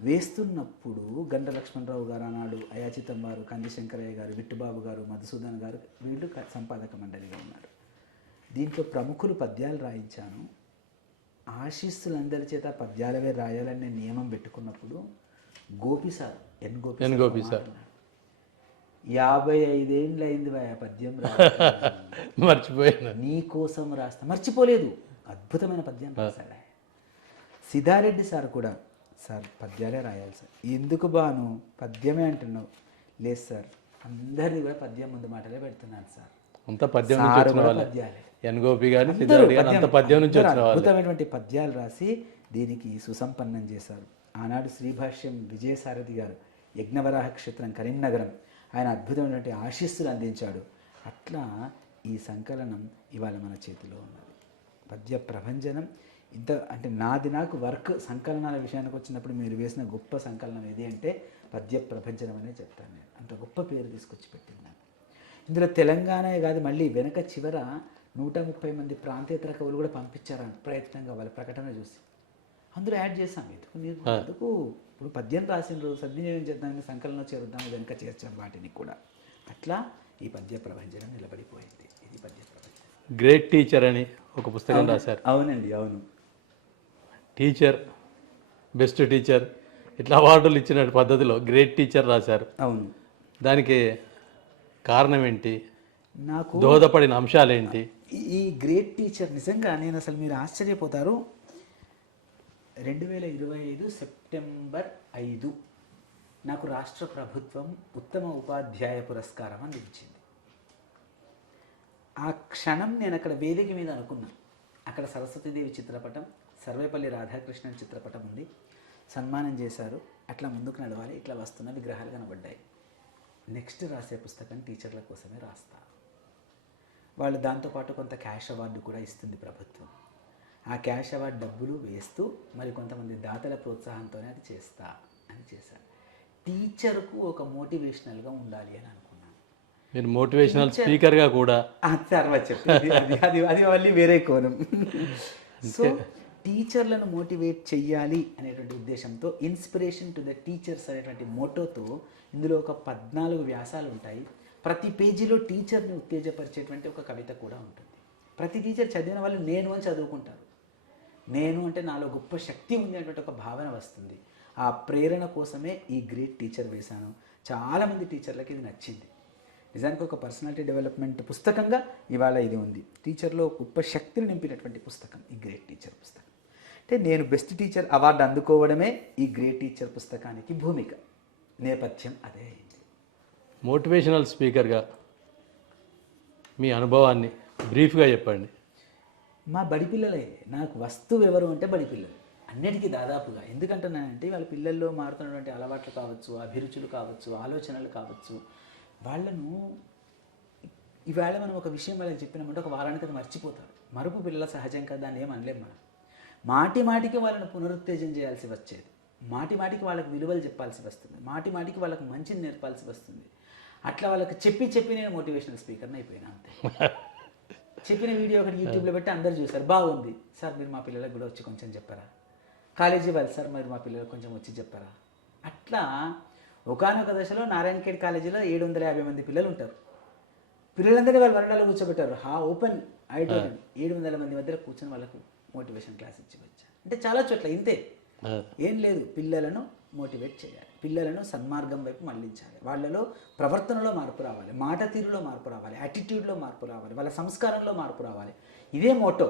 వేస్తున్నప్పుడు గండ లక్ష్మణరావు గారు ఆనాడు, అయాచితం వారు, కంది శంకరయ్య గారు, విట్టుబాబు గారు, మధుసూదన్ గారు, వీళ్ళు సంపాదక మండలిగా ఉన్నారు. దీంట్లో ప్రముఖులు పద్యాలు రాయించాను. ఆశీస్సులందరి చేత పద్యాలవే రాయాలని నేను నియమం పెట్టుకున్నప్పుడు గోపి సార్, ఎన్ గోపి సార్ 55 ఏళ్ళు అయింది పద్యం మర్చిపోయాను, నీ కోసం రాస్తా, మర్చిపోలేదు. అద్భుతమైన పద్యం రాశాడు. సిద్ధారెడ్డి సార్ కూడా, సార్ పద్యాలే రాయాలి సార్. ఎందుకు బాను పద్యమే అంటున్నావు? లేదు సార్, అందరిది కూడా పద్యం ముందు మాటలే పెడుతున్నాను సార్. అంత పద్యం పద్యాలే. అద్భుతమైనటువంటి పద్యాలు రాసి దీనికి సుసంపన్నం చేశారు. ఆనాడు శ్రీభాష్యం విజయసారథి గారు, యజ్ఞవరాహ క్షేత్రం కరీంనగరం, ఆయన అద్భుతమైనటువంటి ఆశీస్సులు అందించాడు. అట్లా ఈ సంకలనం ఇవాళ మన చేతిలో ఉన్నది. పద్య ప్రభంజనం ఇంత అంటే నాకు వర్క్ సంకలనాల విషయానికి వచ్చినప్పుడు మీరు వేసిన గొప్ప సంకలనం ఏది అంటే పద్య ప్రభంజనం అనే చెప్తాను నేను. అంత గొప్ప పేరు తీసుకొచ్చి పెట్టింది నాకు. ఇందులో తెలంగాణే కాదు, మళ్ళీ వెనక చివర 130 మంది ప్రాంతేతర కవులు కూడా పంపించారు ప్రయత్నంగా, వాళ్ళ ప్రకటన చూసి అందులో యాడ్ చేసాం. ఎందుకు ఇప్పుడు పద్యం రాసిన సద్వినియోగం చేద్దామని సంకలనం చేరుద్దాం, వెనక చేర్చాం వాటిని కూడా. అట్లా ఈ పద్య ప్రభంజనం నిలబడిపోయింది. ఇది పద్య ప్రభంజనం. గ్రేట్ టీచర్ అని ఒక పుస్తకం రాశారు. అవునండి, అవును. టీచర్, బెస్ట్ టీచర్ ఇట్లా అవార్డులు ఇచ్చిన పద్ధతిలో గ్రేట్ టీచర్ రాశారు. అవును. దానికి కారణం ఏంటి? నాకు దోహదపడిన అంశాలు ఏంటి? ఈ గ్రేట్ టీచర్ నిజంగా నేను అసలు మీరు ఆశ్చర్యపోతారు. 2025 సెప్టెంబర్ 5 నాకు రాష్ట్ర ప్రభుత్వం ఉత్తమ ఉపాధ్యాయ పురస్కారం అందించింది. ఆ క్షణం నేను అక్కడ వేదిక మీద అనుకున్నాను. అక్కడ సరస్వతీదేవి చిత్రపటం, సర్వేపల్లి రాధాకృష్ణన్ చిత్రపటం ఉంది, సన్మానం చేశారు. అట్లా ముందుకు నడవాలి, ఇట్లా వస్తున్న విగ్రహాలు కనబడ్డాయి. నెక్స్ట్ రాసే పుస్తకం టీచర్ల కోసమే రాస్తా. వాళ్ళు దాంతోపాటు కొంత క్యాష్ అవార్డు కూడా ఇస్తుంది ప్రభుత్వం. ఆ క్యాష్ అవార్డు డబ్బులు వేస్తూ మరి కొంతమంది దాతల ప్రోత్సాహంతోనే అది చేస్తా అని చేశాను. టీచర్కు ఒక మోటివేషనల్గా ఉండాలి అని అనుకున్నాను. మీరు మోటివేషనల్ స్పీకర్గా కూడా తర్వాత చెప్పేది అది మళ్ళీ వేరే కోణం. సో టీచర్లను మోటివేట్ చెయ్యాలి అనేటువంటి ఉద్దేశంతో ఇన్స్పిరేషన్ టు ద టీచర్స్ అనేటువంటి మోటోతో ఇందులో ఒక 14 వ్యాసాలు ఉంటాయి. ప్రతి పేజీలో టీచర్ని ఉత్తేజపరిచేటువంటి ఒక కవిత కూడా ఉంటుంది. ప్రతి టీచర్ చదివిన వాళ్ళు నేను అని చదువుకుంటారు. నేను అంటే నాలో గొప్ప శక్తి ఉంది అనేటువంటి ఒక భావన వస్తుంది. ఆ ప్రేరణ కోసమే ఈ గ్రేట్ టీచర్ వేశాను. చాలామంది టీచర్లకి ఇది నచ్చింది. నిజానికి ఒక పర్సనాలిటీ డెవలప్మెంట్ పుస్తకంగా ఇవాళ ఇది ఉంది. టీచర్లో గొప్ప శక్తిని నింపినటువంటి పుస్తకం ఈ గ్రేట్ టీచర్ పుస్తకం. అంటే నేను బెస్ట్ టీచర్ అవార్డు అందుకోవడమే ఈ గ్రేట్ టీచర్ పుస్తకానికి భూమిక, నేపథ్యం అదే అయింది. మోటివేషనల్ స్పీకర్గా మీ అనుభవాన్ని బ్రీఫ్గా చెప్పండి. మా బడి పిల్లలే నాకు వస్తువు ఎవరు అంటే బడి పిల్లలు అన్నిటికీ దాదాపుగా. ఎందుకంటున్నానంటే వాళ్ళ పిల్లల్లో మారుతున్నటువంటి అలవాట్లు కావచ్చు, అభిరుచులు కావచ్చు, ఆలోచనలు కావచ్చు, వాళ్ళను ఈవేళ మనం ఒక విషయం వాళ్ళకి చెప్పినామంటే ఒక వారానికి అది మర్చిపోతారు. మరుపు పిల్లల సహజం కదా, దాన్ని ఏం అనలేం మనం. మాటి మాటికి వాళ్ళని పునరుత్తేజం చేయాల్సి వచ్చేది. మాటి మాటికి వాళ్ళకి విలువలు చెప్పాల్సి వస్తుంది. మాటి మాటికి వాళ్ళకి మంచిని నేర్పాల్సి వస్తుంది. అట్లా వాళ్ళకి చెప్పి నేను మోటివేషనల్ స్పీకర్ని అయిపోయినా అంతే. చెప్పిన వీడియో ఒకటి యూట్యూబ్లో పెట్టి అందరు చూసారు, బాగుంది సార్, మీరు మా పిల్లలకు కూడా వచ్చి కొంచెం చెప్పారా. కాలేజీ వాళ్ళు, సార్ మీరు మా పిల్లలకు కొంచెం వచ్చి చెప్పారా. అట్లా ఒకానొక దశలో నారాయణఖేడ్ కాలేజీలో 750 మంది పిల్లలు ఉంటారు. పిల్లలందరినీ వాళ్ళు వరండాలో కూర్చోబెట్టారు. ఓపెన్ ఐడియా 700 మంది మధ్యలో కూర్చొని వాళ్ళకు మోటివేషన్ క్లాస్ ఇచ్చి వచ్చారు. అంటే చాలా చోట్ల ఇంతే, ఏం లేదు, పిల్లలను మోటివేట్ చేయాలి, పిల్లలను సన్మార్గం వైపు మళ్లించాలి, వాళ్ళలో ప్రవర్తనలో మార్పు రావాలి, మాట తీరులో మార్పు రావాలి, యాటిట్యూడ్లో మార్పు రావాలి, వాళ్ళ సంస్కారంలో మార్పు రావాలి. ఇదే మోటో.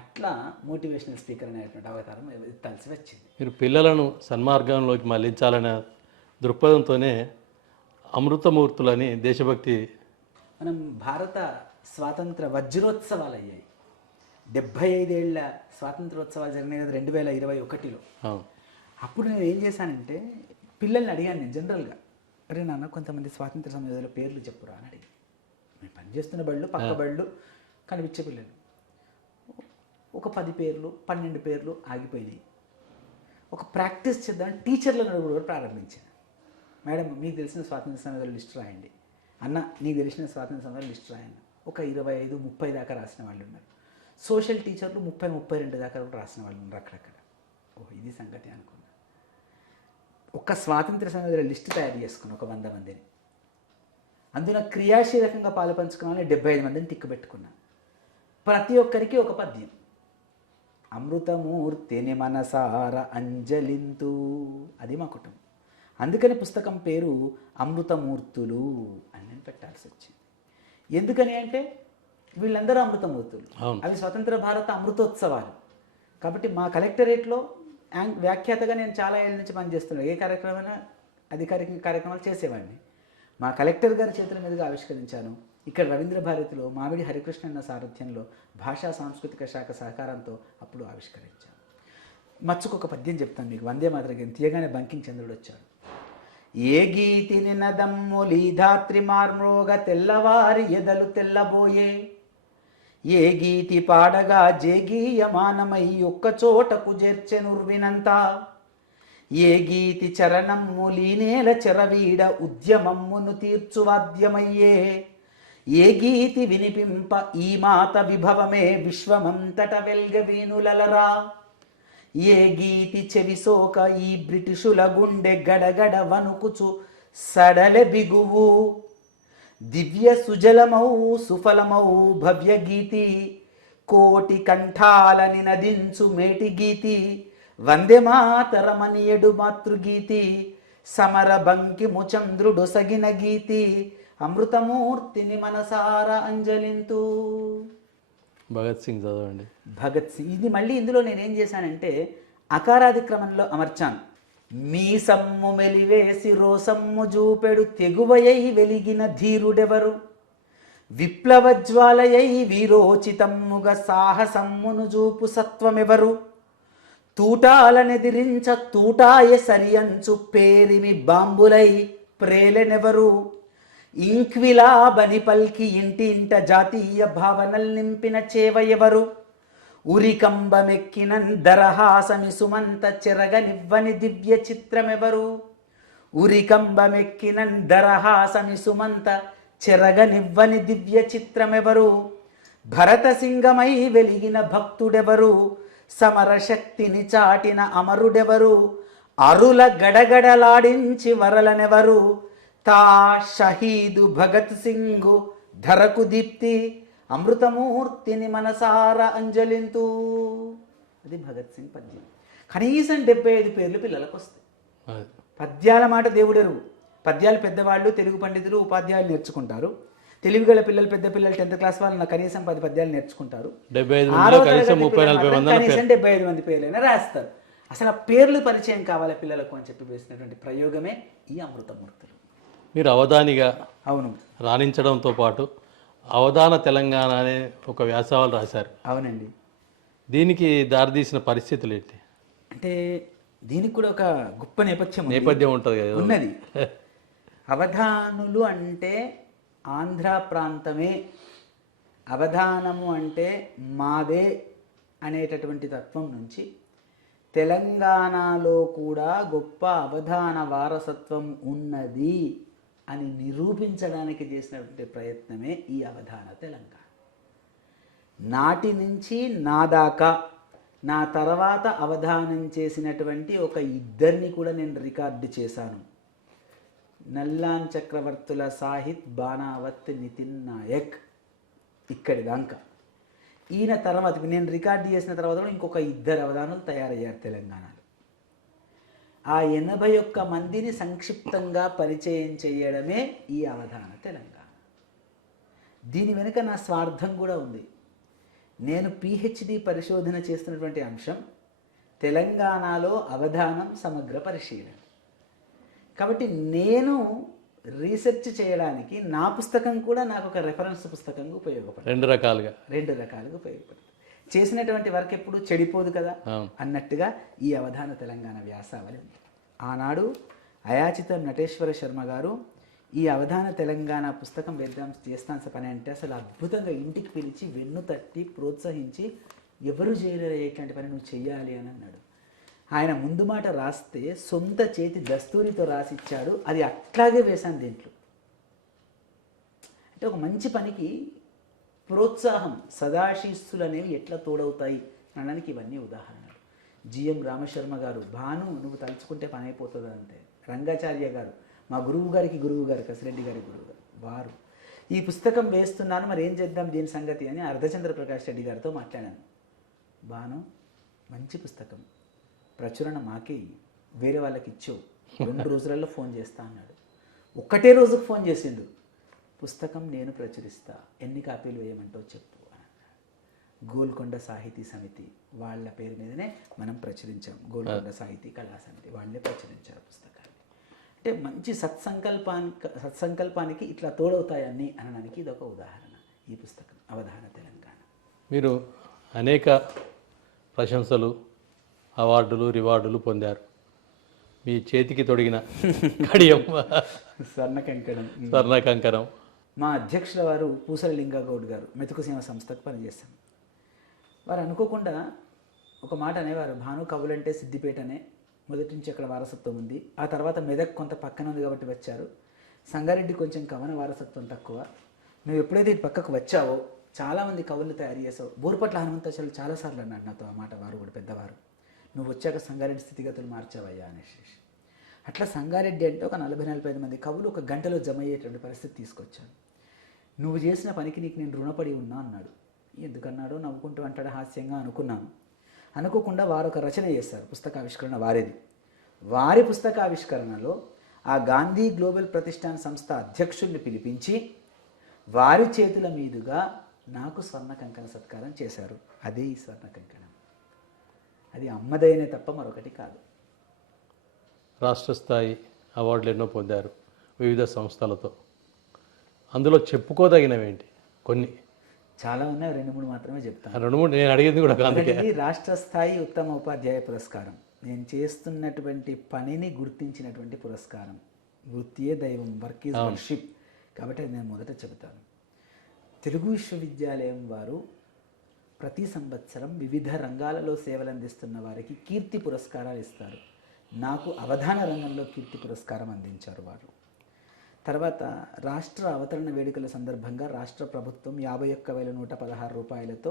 అట్లా మోటివేషనల్ స్పీకర్ అనేటువంటి అవతారం ఎత్తాల్సి వచ్చింది. మీరు పిల్లలను సన్మార్గంలోకి మళ్లించాలనే దృక్పథంతోనే అమృతమూర్తులని దేశభక్తి. మనం భారత స్వాతంత్ర వజ్రోత్సవాలు అయ్యాయి. 75 ఏళ్ల స్వాతంత్రోత్సవాలు జరిగినాయి కదా 2021లో. అప్పుడు నేను ఏం చేశానంటే పిల్లల్ని అడిగాను నేను జనరల్గా, అరే నాన్న కొంతమంది స్వాతంత్ర సమయంలో పేర్లు చెప్పురా అని అడిగి. నేను పనిచేస్తున్న బళ్ళు పక్క బళ్ళు కనిపించే పిల్లలు ఒక 10 పేర్లు 12 పేర్లు ఆగిపోయినాయి. ఒక ప్రాక్టీస్ చేద్దామని టీచర్లను కూడా ప్రారంభించాను. మేడం మీకు తెలిసిన స్వాతంత్ర సమయంలో లిస్ట్ రాయండి, అన్న నీకు తెలిసిన స్వాతంత్ర సమయంలో లిస్ట్ రాయండి. ఒక 25-30 దాకా రాసిన వాళ్ళు ఉన్నారు. సోషల్ టీచర్లు 30-32 దాకా కూడా రాసిన వాళ్ళు ఉన్నారు అక్కడక్కడ. ఇది సంగతి అనుకున్నా. ఒక స్వాతంత్ర సమయంలో లిస్ట్ తయారు చేసుకుని ఒక 100 మందిని, అందులో క్రియాశీలకంగా పాలు పంచుకున్న వాళ్ళని 75 మందిని టిక్కు పెట్టుకున్నా. ప్రతి ఒక్కరికి ఒక పద్యం. అమృతమూర్తిని మనసార అంజలింతు, అది మా కుటుంబం. అందుకని పుస్తకం పేరు అమృతమూర్తులు అని నేను పెట్టాల్సి వచ్చింది. ఎందుకని అంటే వీళ్ళందరూ అమృతమూర్తులు, అవి స్వతంత్ర భారత అమృతోత్సవాలు. కాబట్టి మా కలెక్టరేట్లో వ్యాఖ్యాతగా నేను చాలా ఏళ్ళ నుంచి పనిచేస్తున్నాను. ఏ కార్యక్రమమైనా అధికారిక కార్యక్రమాలు చేసేవాడిని. మా కలెక్టర్ గారి చేతుల మీదుగా ఆవిష్కరించాను. ఇక్కడ రవీంద్ర భారతిలో మామిడి హరికృష్ణన్న సారథ్యంలో భాషా సాంస్కృతిక శాఖ సహకారంతో అప్పుడు ఆవిష్కరించాను. మచ్చుకొక పద్యం చెప్తాను మీకు. వందే మాతరం తీయగానే బంకిం చంద్రుడు వచ్చాడు. ఏ గీతి నినదమ్ములి ధాత్రి మార్మోగ తెల్లవారి ఎదలు తెల్లబోయే, ఏ గీతి పాడగా జేగీయమానమై ఒక్క చోటకు చేర్చెనుర్వినంత, ఏ గీతి చరణమ్ములీనేల చెరవీడ ఉద్యమమ్మును తీర్చువాద్యమయ్యే, ఏ గీతి వినిపింప ఈ మాత విభవమే విశ్వమంతట వెల్గవీనులలరా, ఏ గీతి చెవిసోక ఈ బ్రిటిషుల గుండె గడగడ వణుకుచు సడలె బిగువు, దివ్య సుజలమౌ సుఫలమౌ భవ్య గీతి, కోటి కంఠాలని నదించు మేటి గీతి, వందే మాతరమనియడు మాతృగీతి, సమర బంకి ముచంద్రుడు సగిన గీతి, అమృతమూర్తిని మనసార అంజలింతు. భగత్ సింగ్ చదవండి. భగత్ సింగ్. ఇది మళ్ళీ ఇందులో నేనేం చేశానంటే అకారాది క్రమంలో అమర్చాను. మీ సమ్ము మెలివేసి రోసమ్ము జూపెడు తెగువయై వెలిగిన ధీరుడెవరు, విప్లవజ్వాలయై వీరోచితమ్ముగ సాహసమ్మును జూపు సత్వమెవరు, తూటాలనెదిరించ తూటాయ సరియంచు పేరిమి బాంబులై ప్రేలెనెవరు, ఇంక్విలాబని పల్కి ఇంటి ఇంట జాతీయ భావనల్ నింపిన చేవ ఎవరు, ఉరికంబమెక్కిన దరహాసమి సుమంత చెరగనివ్వని దివ్య చిత్రమెవరు, ఉరికంబమెక్కిన దరహాసమి సుమంత చెరగనివ్వని దివ్య చిత్రమెవరు, భరత సింగమై వెలిగిన భక్తుడెవరు, సమర శక్తిని చాటిన అమరుడెవరు, అరుల గడగడలాడించి వరలనెవరు, తా షహీదు భగత్ సింగు ధరకు దీప్తి, అమృతమూర్తిని మనసార అంజలింతు. అది భగత్ సింగ్ పద్యం. కనీసం 75 పేర్లు పిల్లలకు వస్తాయి. పద్యాల మాట దేవుడెరువు. పద్యాలు పెద్దవాళ్ళు, తెలుగు పండితులు, ఉపాధ్యాయులు నేర్చుకుంటారు. తెలివిగల పిల్లలు, పెద్ద పిల్లలు 10th క్లాస్ వాళ్ళు కనీసం 10 పద్యాలు నేర్చుకుంటారు. 75 మంది పేర్లైనా రాస్తారు. అసలు ఆ పేర్లు పరిచయం కావాలి పిల్లలకు అని చెప్పి వేసినటువంటి ప్రయోగమే ఈ అమృతమూర్తులు. మీరు అవధానిగా అవును రాణించడంతో పాటు అవధాన తెలంగాణ అనే ఒక వ్యాసాలు రాశారు. అవునండి. దీనికి దారితీసిన పరిస్థితులు ఏంటి? అంటే దీనికి కూడా ఒక గొప్ప నేపథ్యం ఉంటుంది కదా. ఉన్నది. అవధానులు అంటే ఆంధ్ర ప్రాంతమే, అవధానము అంటే మాదే అనేటటువంటి తత్వం నుంచి తెలంగాణలో కూడా గొప్ప అవధాన వారసత్వం ఉన్నది అని నిరూపించడానికి చేసినటువంటి ప్రయత్నమే ఈ అవధాన తెలంగాణ. నాటి నుంచి నా దాకా, నా తర్వాత అవధానం చేసినటువంటి ఒక 2 కూడా నేను రికార్డు చేశాను. నల్లాన్ చక్రవర్తుల సాహిత్, బాణావత్ నితిన్ నాయక్, ఇక్కడి దాకా. ఈయన తర్వాత నేను రికార్డు చేసిన తర్వాత కూడా ఇంకొక 2 అవధానులు తయారయ్యారు తెలంగాణలో. ఆ 81 మందిని సంక్షిప్తంగా పరిచయం చేయడమే ఈ అవధాన తెలంగాణ. దీని వెనుక నా స్వార్థం కూడా ఉంది. నేను PhD పరిశోధన చేస్తున్నటువంటి అంశం తెలంగాణలో అవధానం సమగ్ర పరిశీలన. కాబట్టి నేను రీసెర్చ్ చేయడానికి నా పుస్తకం కూడా నాకు ఒక రెఫరెన్స్ పుస్తకంగా ఉపయోగపడుతుంది. 2 రకాలుగా ఉపయోగపడుతుంది. చేసినటువంటి వర్క్ ఎప్పుడు చెడిపోదు కదా అన్నట్టుగా ఈ అవధాన తెలంగాణ వ్యాసావళి ఉంది. ఆనాడు అయాచితం నటేశ్వర శర్మ గారు ఈ అవధాన తెలంగాణ పుస్తకం చేస్తాను పని అంటే అసలు అద్భుతంగా ఇంటికి పిలిచి వెన్ను తట్టి ప్రోత్సహించి ఎవరు చేయలేరు ఇట్లాంటి పని నువ్వు చెయ్యాలి అని అన్నాడు. ఆయన ముందు మాట రాస్తే సొంత చేతి దస్తూరితో రాసిచ్చాడు. అది అట్లాగే వేశాను దీంట్లో. అంటే ఒక మంచి పనికి ప్రోత్సాహం, సదాశీస్సులు అనేవి ఎట్లా తోడవుతాయి అనడానికి ఇవన్నీ ఉదాహరణలు. జిఎం రామశర్మ గారు, భాను నువ్వు తలుచుకుంటే పని అయిపోతుంది అంతే. రంగాచార్య గారు, మా గురువు గారు కసిరెడ్డి గారి గురువు గారు, వారు ఈ పుస్తకం వేస్తున్నాను మరి ఏం చేద్దాం దీని సంగతి అని అర్ధచంద్ర ప్రకాష్ రెడ్డి గారితో మాట్లాడాను. భాను మంచి పుస్తకం, ప్రచురణ మాకే వేరే వాళ్ళకి ఇచ్చావు, 2 రోజులలో ఫోన్ చేస్తా అన్నాడు. ఒక్కటే రోజుకు ఫోన్ చేసిండు, పుస్తకం నేను ప్రచురిస్తా, ఎన్ని కాపీలు వేయమంటావు చెప్పు అని అన్నాడు. గోల్కొండ సాహితీ సమితి వాళ్ళ పేరు మీదనే మనం ప్రచురించాం. గోల్కొండ సాహితీ కళా సమితి వాళ్ళే ప్రచురించారు పుస్తకాన్ని. అంటే మంచి సత్సంకల్పానికి ఇట్లా తోడవుతాయన్నీ అనడానికి ఇదొక ఉదాహరణ ఈ పుస్తకం అవధాన తెలంగాణ. మీరు అనేక ప్రశంసలు, అవార్డులు, రివార్డులు పొందారు. మీ చేతికి తొడిగిన కడియం స్వర్ణ కంకణం. మా అధ్యక్షుల వారు పూసల లింగగౌడ్ గారు మెతుకుసీమ సంస్థకు పనిచేస్తాం. వారు అనుకోకుండా ఒక మాట అనేవారు, భాను కవులంటే సిద్దిపేటనే, మొదటి నుంచి అక్కడ వారసత్వం ఉంది. ఆ తర్వాత మెదక్ కొంత పక్కన ఉంది కాబట్టి వచ్చారు. సంగారెడ్డి కొంచెం కవన వారసత్వం తక్కువ. నువ్వు ఎప్పుడైతే ఇటు పక్కకు వచ్చావో చాలామంది కవులు తయారు చేసావు. బోరుపట్ల హనుమంతాచార్యులు చాలాసార్లు అన్నాడు నాతో ఆ మాట, వారు కూడా పెద్దవారు. నువ్వు వచ్చాక సంగారెడ్డి స్థితిగతులు మార్చావయ్యా అనేసి. అట్లా సంగారెడ్డి అంటే ఒక 40-45 మంది కవులు ఒక గంటలో జమ అయ్యేటువంటి పరిస్థితి తీసుకొచ్చాను. నువ్వు చేసిన పనికి నీకు నేను రుణపడి ఉన్నా అన్నాడు. ఎందుకన్నాడో నవ్వుకుంటూ అంటాడు హాస్యంగా అనుకున్నాను. అనుకోకుండా వారు ఒక రచన చేస్తారు, పుస్తకావిష్కరణ వారిది. వారి పుస్తకావిష్కరణలో ఆ గాంధీ గ్లోబల్ ప్రతిష్టాన్ సంస్థ అధ్యక్షుల్ని పిలిపించి వారి చేతుల మీదుగా నాకు స్వర్ణ కంకణ సత్కారం చేశారు. అదే ఈ స్వర్ణ కంకణం. అది అమ్మదైనే తప్ప మరొకటి కాదు. రాష్ట్ర స్థాయి అవార్డులు ఎన్నో పొందారు వివిధ సంస్థలతో. అందులో చెప్పుకోదగినవేంటి? కొన్ని చాలా ఉన్నాయి, 2-3 మాత్రమే చెప్తాను. 2-3 నేను అడిగింది కూడా అందుకే. ఒకటి రాష్ట్ర స్థాయి ఉత్తమ ఉపాధ్యాయ పురస్కారం. నేను చేస్తున్నటువంటి పనిని గుర్తించినటువంటి పురస్కారం. వృత్తియే దైవం, వర్క్ ఈజ్ వర్షిప్. కాబట్టి అది నేను మొదట చెబుతాను. తెలుగు విశ్వవిద్యాలయం వారు ప్రతి సంవత్సరం వివిధ రంగాలలో సేవలు అందిస్తున్న వారికి కీర్తి పురస్కారాలు ఇస్తారు. నాకు అవధాన రంగంలో కీర్తి పురస్కారం అందించారు వారు. తర్వాత రాష్ట్ర అవతరణ వేడుకల సందర్భంగా రాష్ట్ర ప్రభుత్వం 51,116 రూపాయలతో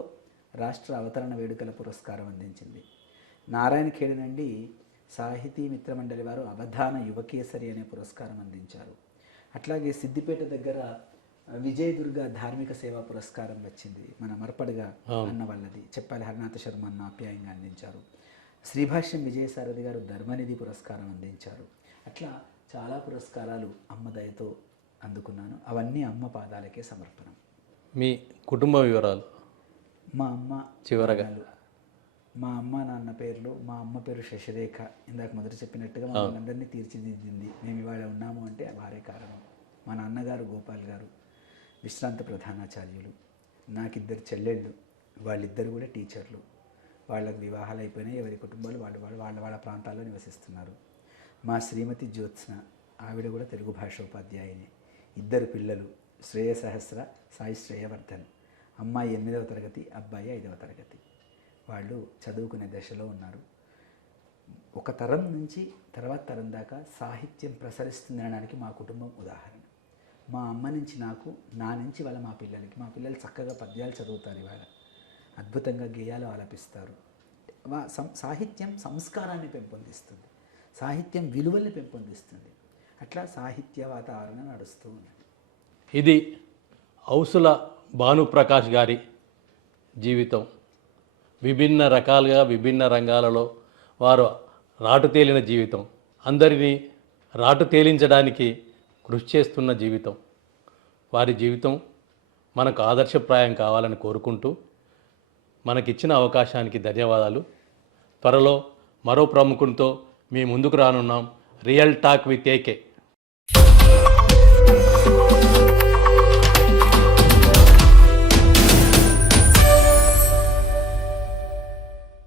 రాష్ట్ర అవతరణ వేడుకల పురస్కారం అందించింది. నారాయణఖేడ్ నుండి సాహితీ మిత్రమండలి వారు అవధాన యువకేసరి అనే పురస్కారం అందించారు. అట్లాగే సిద్దిపేట దగ్గర విజయదుర్గ ధార్మిక సేవా పురస్కారం వచ్చింది, మన మరపడగా అన్న వాళ్ళది. చెప్పాలి హరినాథ శర్మ అన్న ఆప్యాయంగా అందించారు. శ్రీభాష్యం విజయసారథి గారు ధర్మనిధి పురస్కారం అందించారు. అట్లా చాలా పురస్కారాలు అమ్మ దయతో అందుకున్నాను. అవన్నీ అమ్మ పాదాలకే సమర్పణం. మీ కుటుంబ వివరాలు? మా అమ్మ చివరగా మా అమ్మ నాన్న పేర్లు. మా అమ్మ పేరు శశిరేఖ. ఇందాక మొదట చెప్పినట్టుగా మమ్మల్ని అందరినీ తీర్చిదిద్దింది. మేము ఇవాళ ఉన్నాము అంటే వారే కారణం. మా నాన్నగారు గోపాల్ గారు విశ్రాంత ప్రధానాచార్యులు. నాకిద్దరు చెల్లెళ్ళు, వాళ్ళిద్దరు కూడా టీచర్లు. వాళ్ళకు వివాహాలు అయిపోయినాయి, ఎవరి కుటుంబాలు వాళ్ళ ప్రాంతాల్లో నివసిస్తున్నారు. మా శ్రీమతి జ్యోత్స్న, ఆవిడ కూడా తెలుగు భాషోపాధ్యాయుని. 2 పిల్లలు, శ్రేయ సహస్ర, సాయి శ్రేయవర్ధన్. అమ్మాయి 8వ తరగతి, అబ్బాయి 5వ తరగతి. వాళ్ళు చదువుకునే దశలో ఉన్నారు. ఒక తరం నుంచి తర్వాత తరం దాకా సాహిత్యం ప్రసరిస్తుంది అనడానికి మా కుటుంబం ఉదాహరణ. మా అమ్మ నుంచి నాకు, నా నుంచి మా పిల్లలకి. మా పిల్లలు చక్కగా పద్యాలు చదువుతారు, ఇవాళ అద్భుతంగా గేయాలు ఆలపిస్తారు. సాహిత్యం సంస్కారాన్ని పెంపొందిస్తుంది, సాహిత్యం విలువల్ని పెంపొందిస్తుంది. అట్లా సాహిత్య వాతావరణం నడుస్తూ ఉన్నది. ఇది ఔసుల భానుప్రకాష్ గారి జీవితం. విభిన్న రకాలుగా విభిన్న రంగాలలో వారు రాటు తేలిన జీవితం, అందరినీ రాటు తేలించడానికి కృషి చేస్తున్న జీవితం. వారి జీవితం మనకు ఆదర్శప్రాయం కావాలని కోరుకుంటూ మనకిచ్చిన అవకాశానికి ధన్యవాదాలు. త్వరలో మరో ప్రముఖునితో మీ ముందుకు రానున్నాం. Real talk with AK.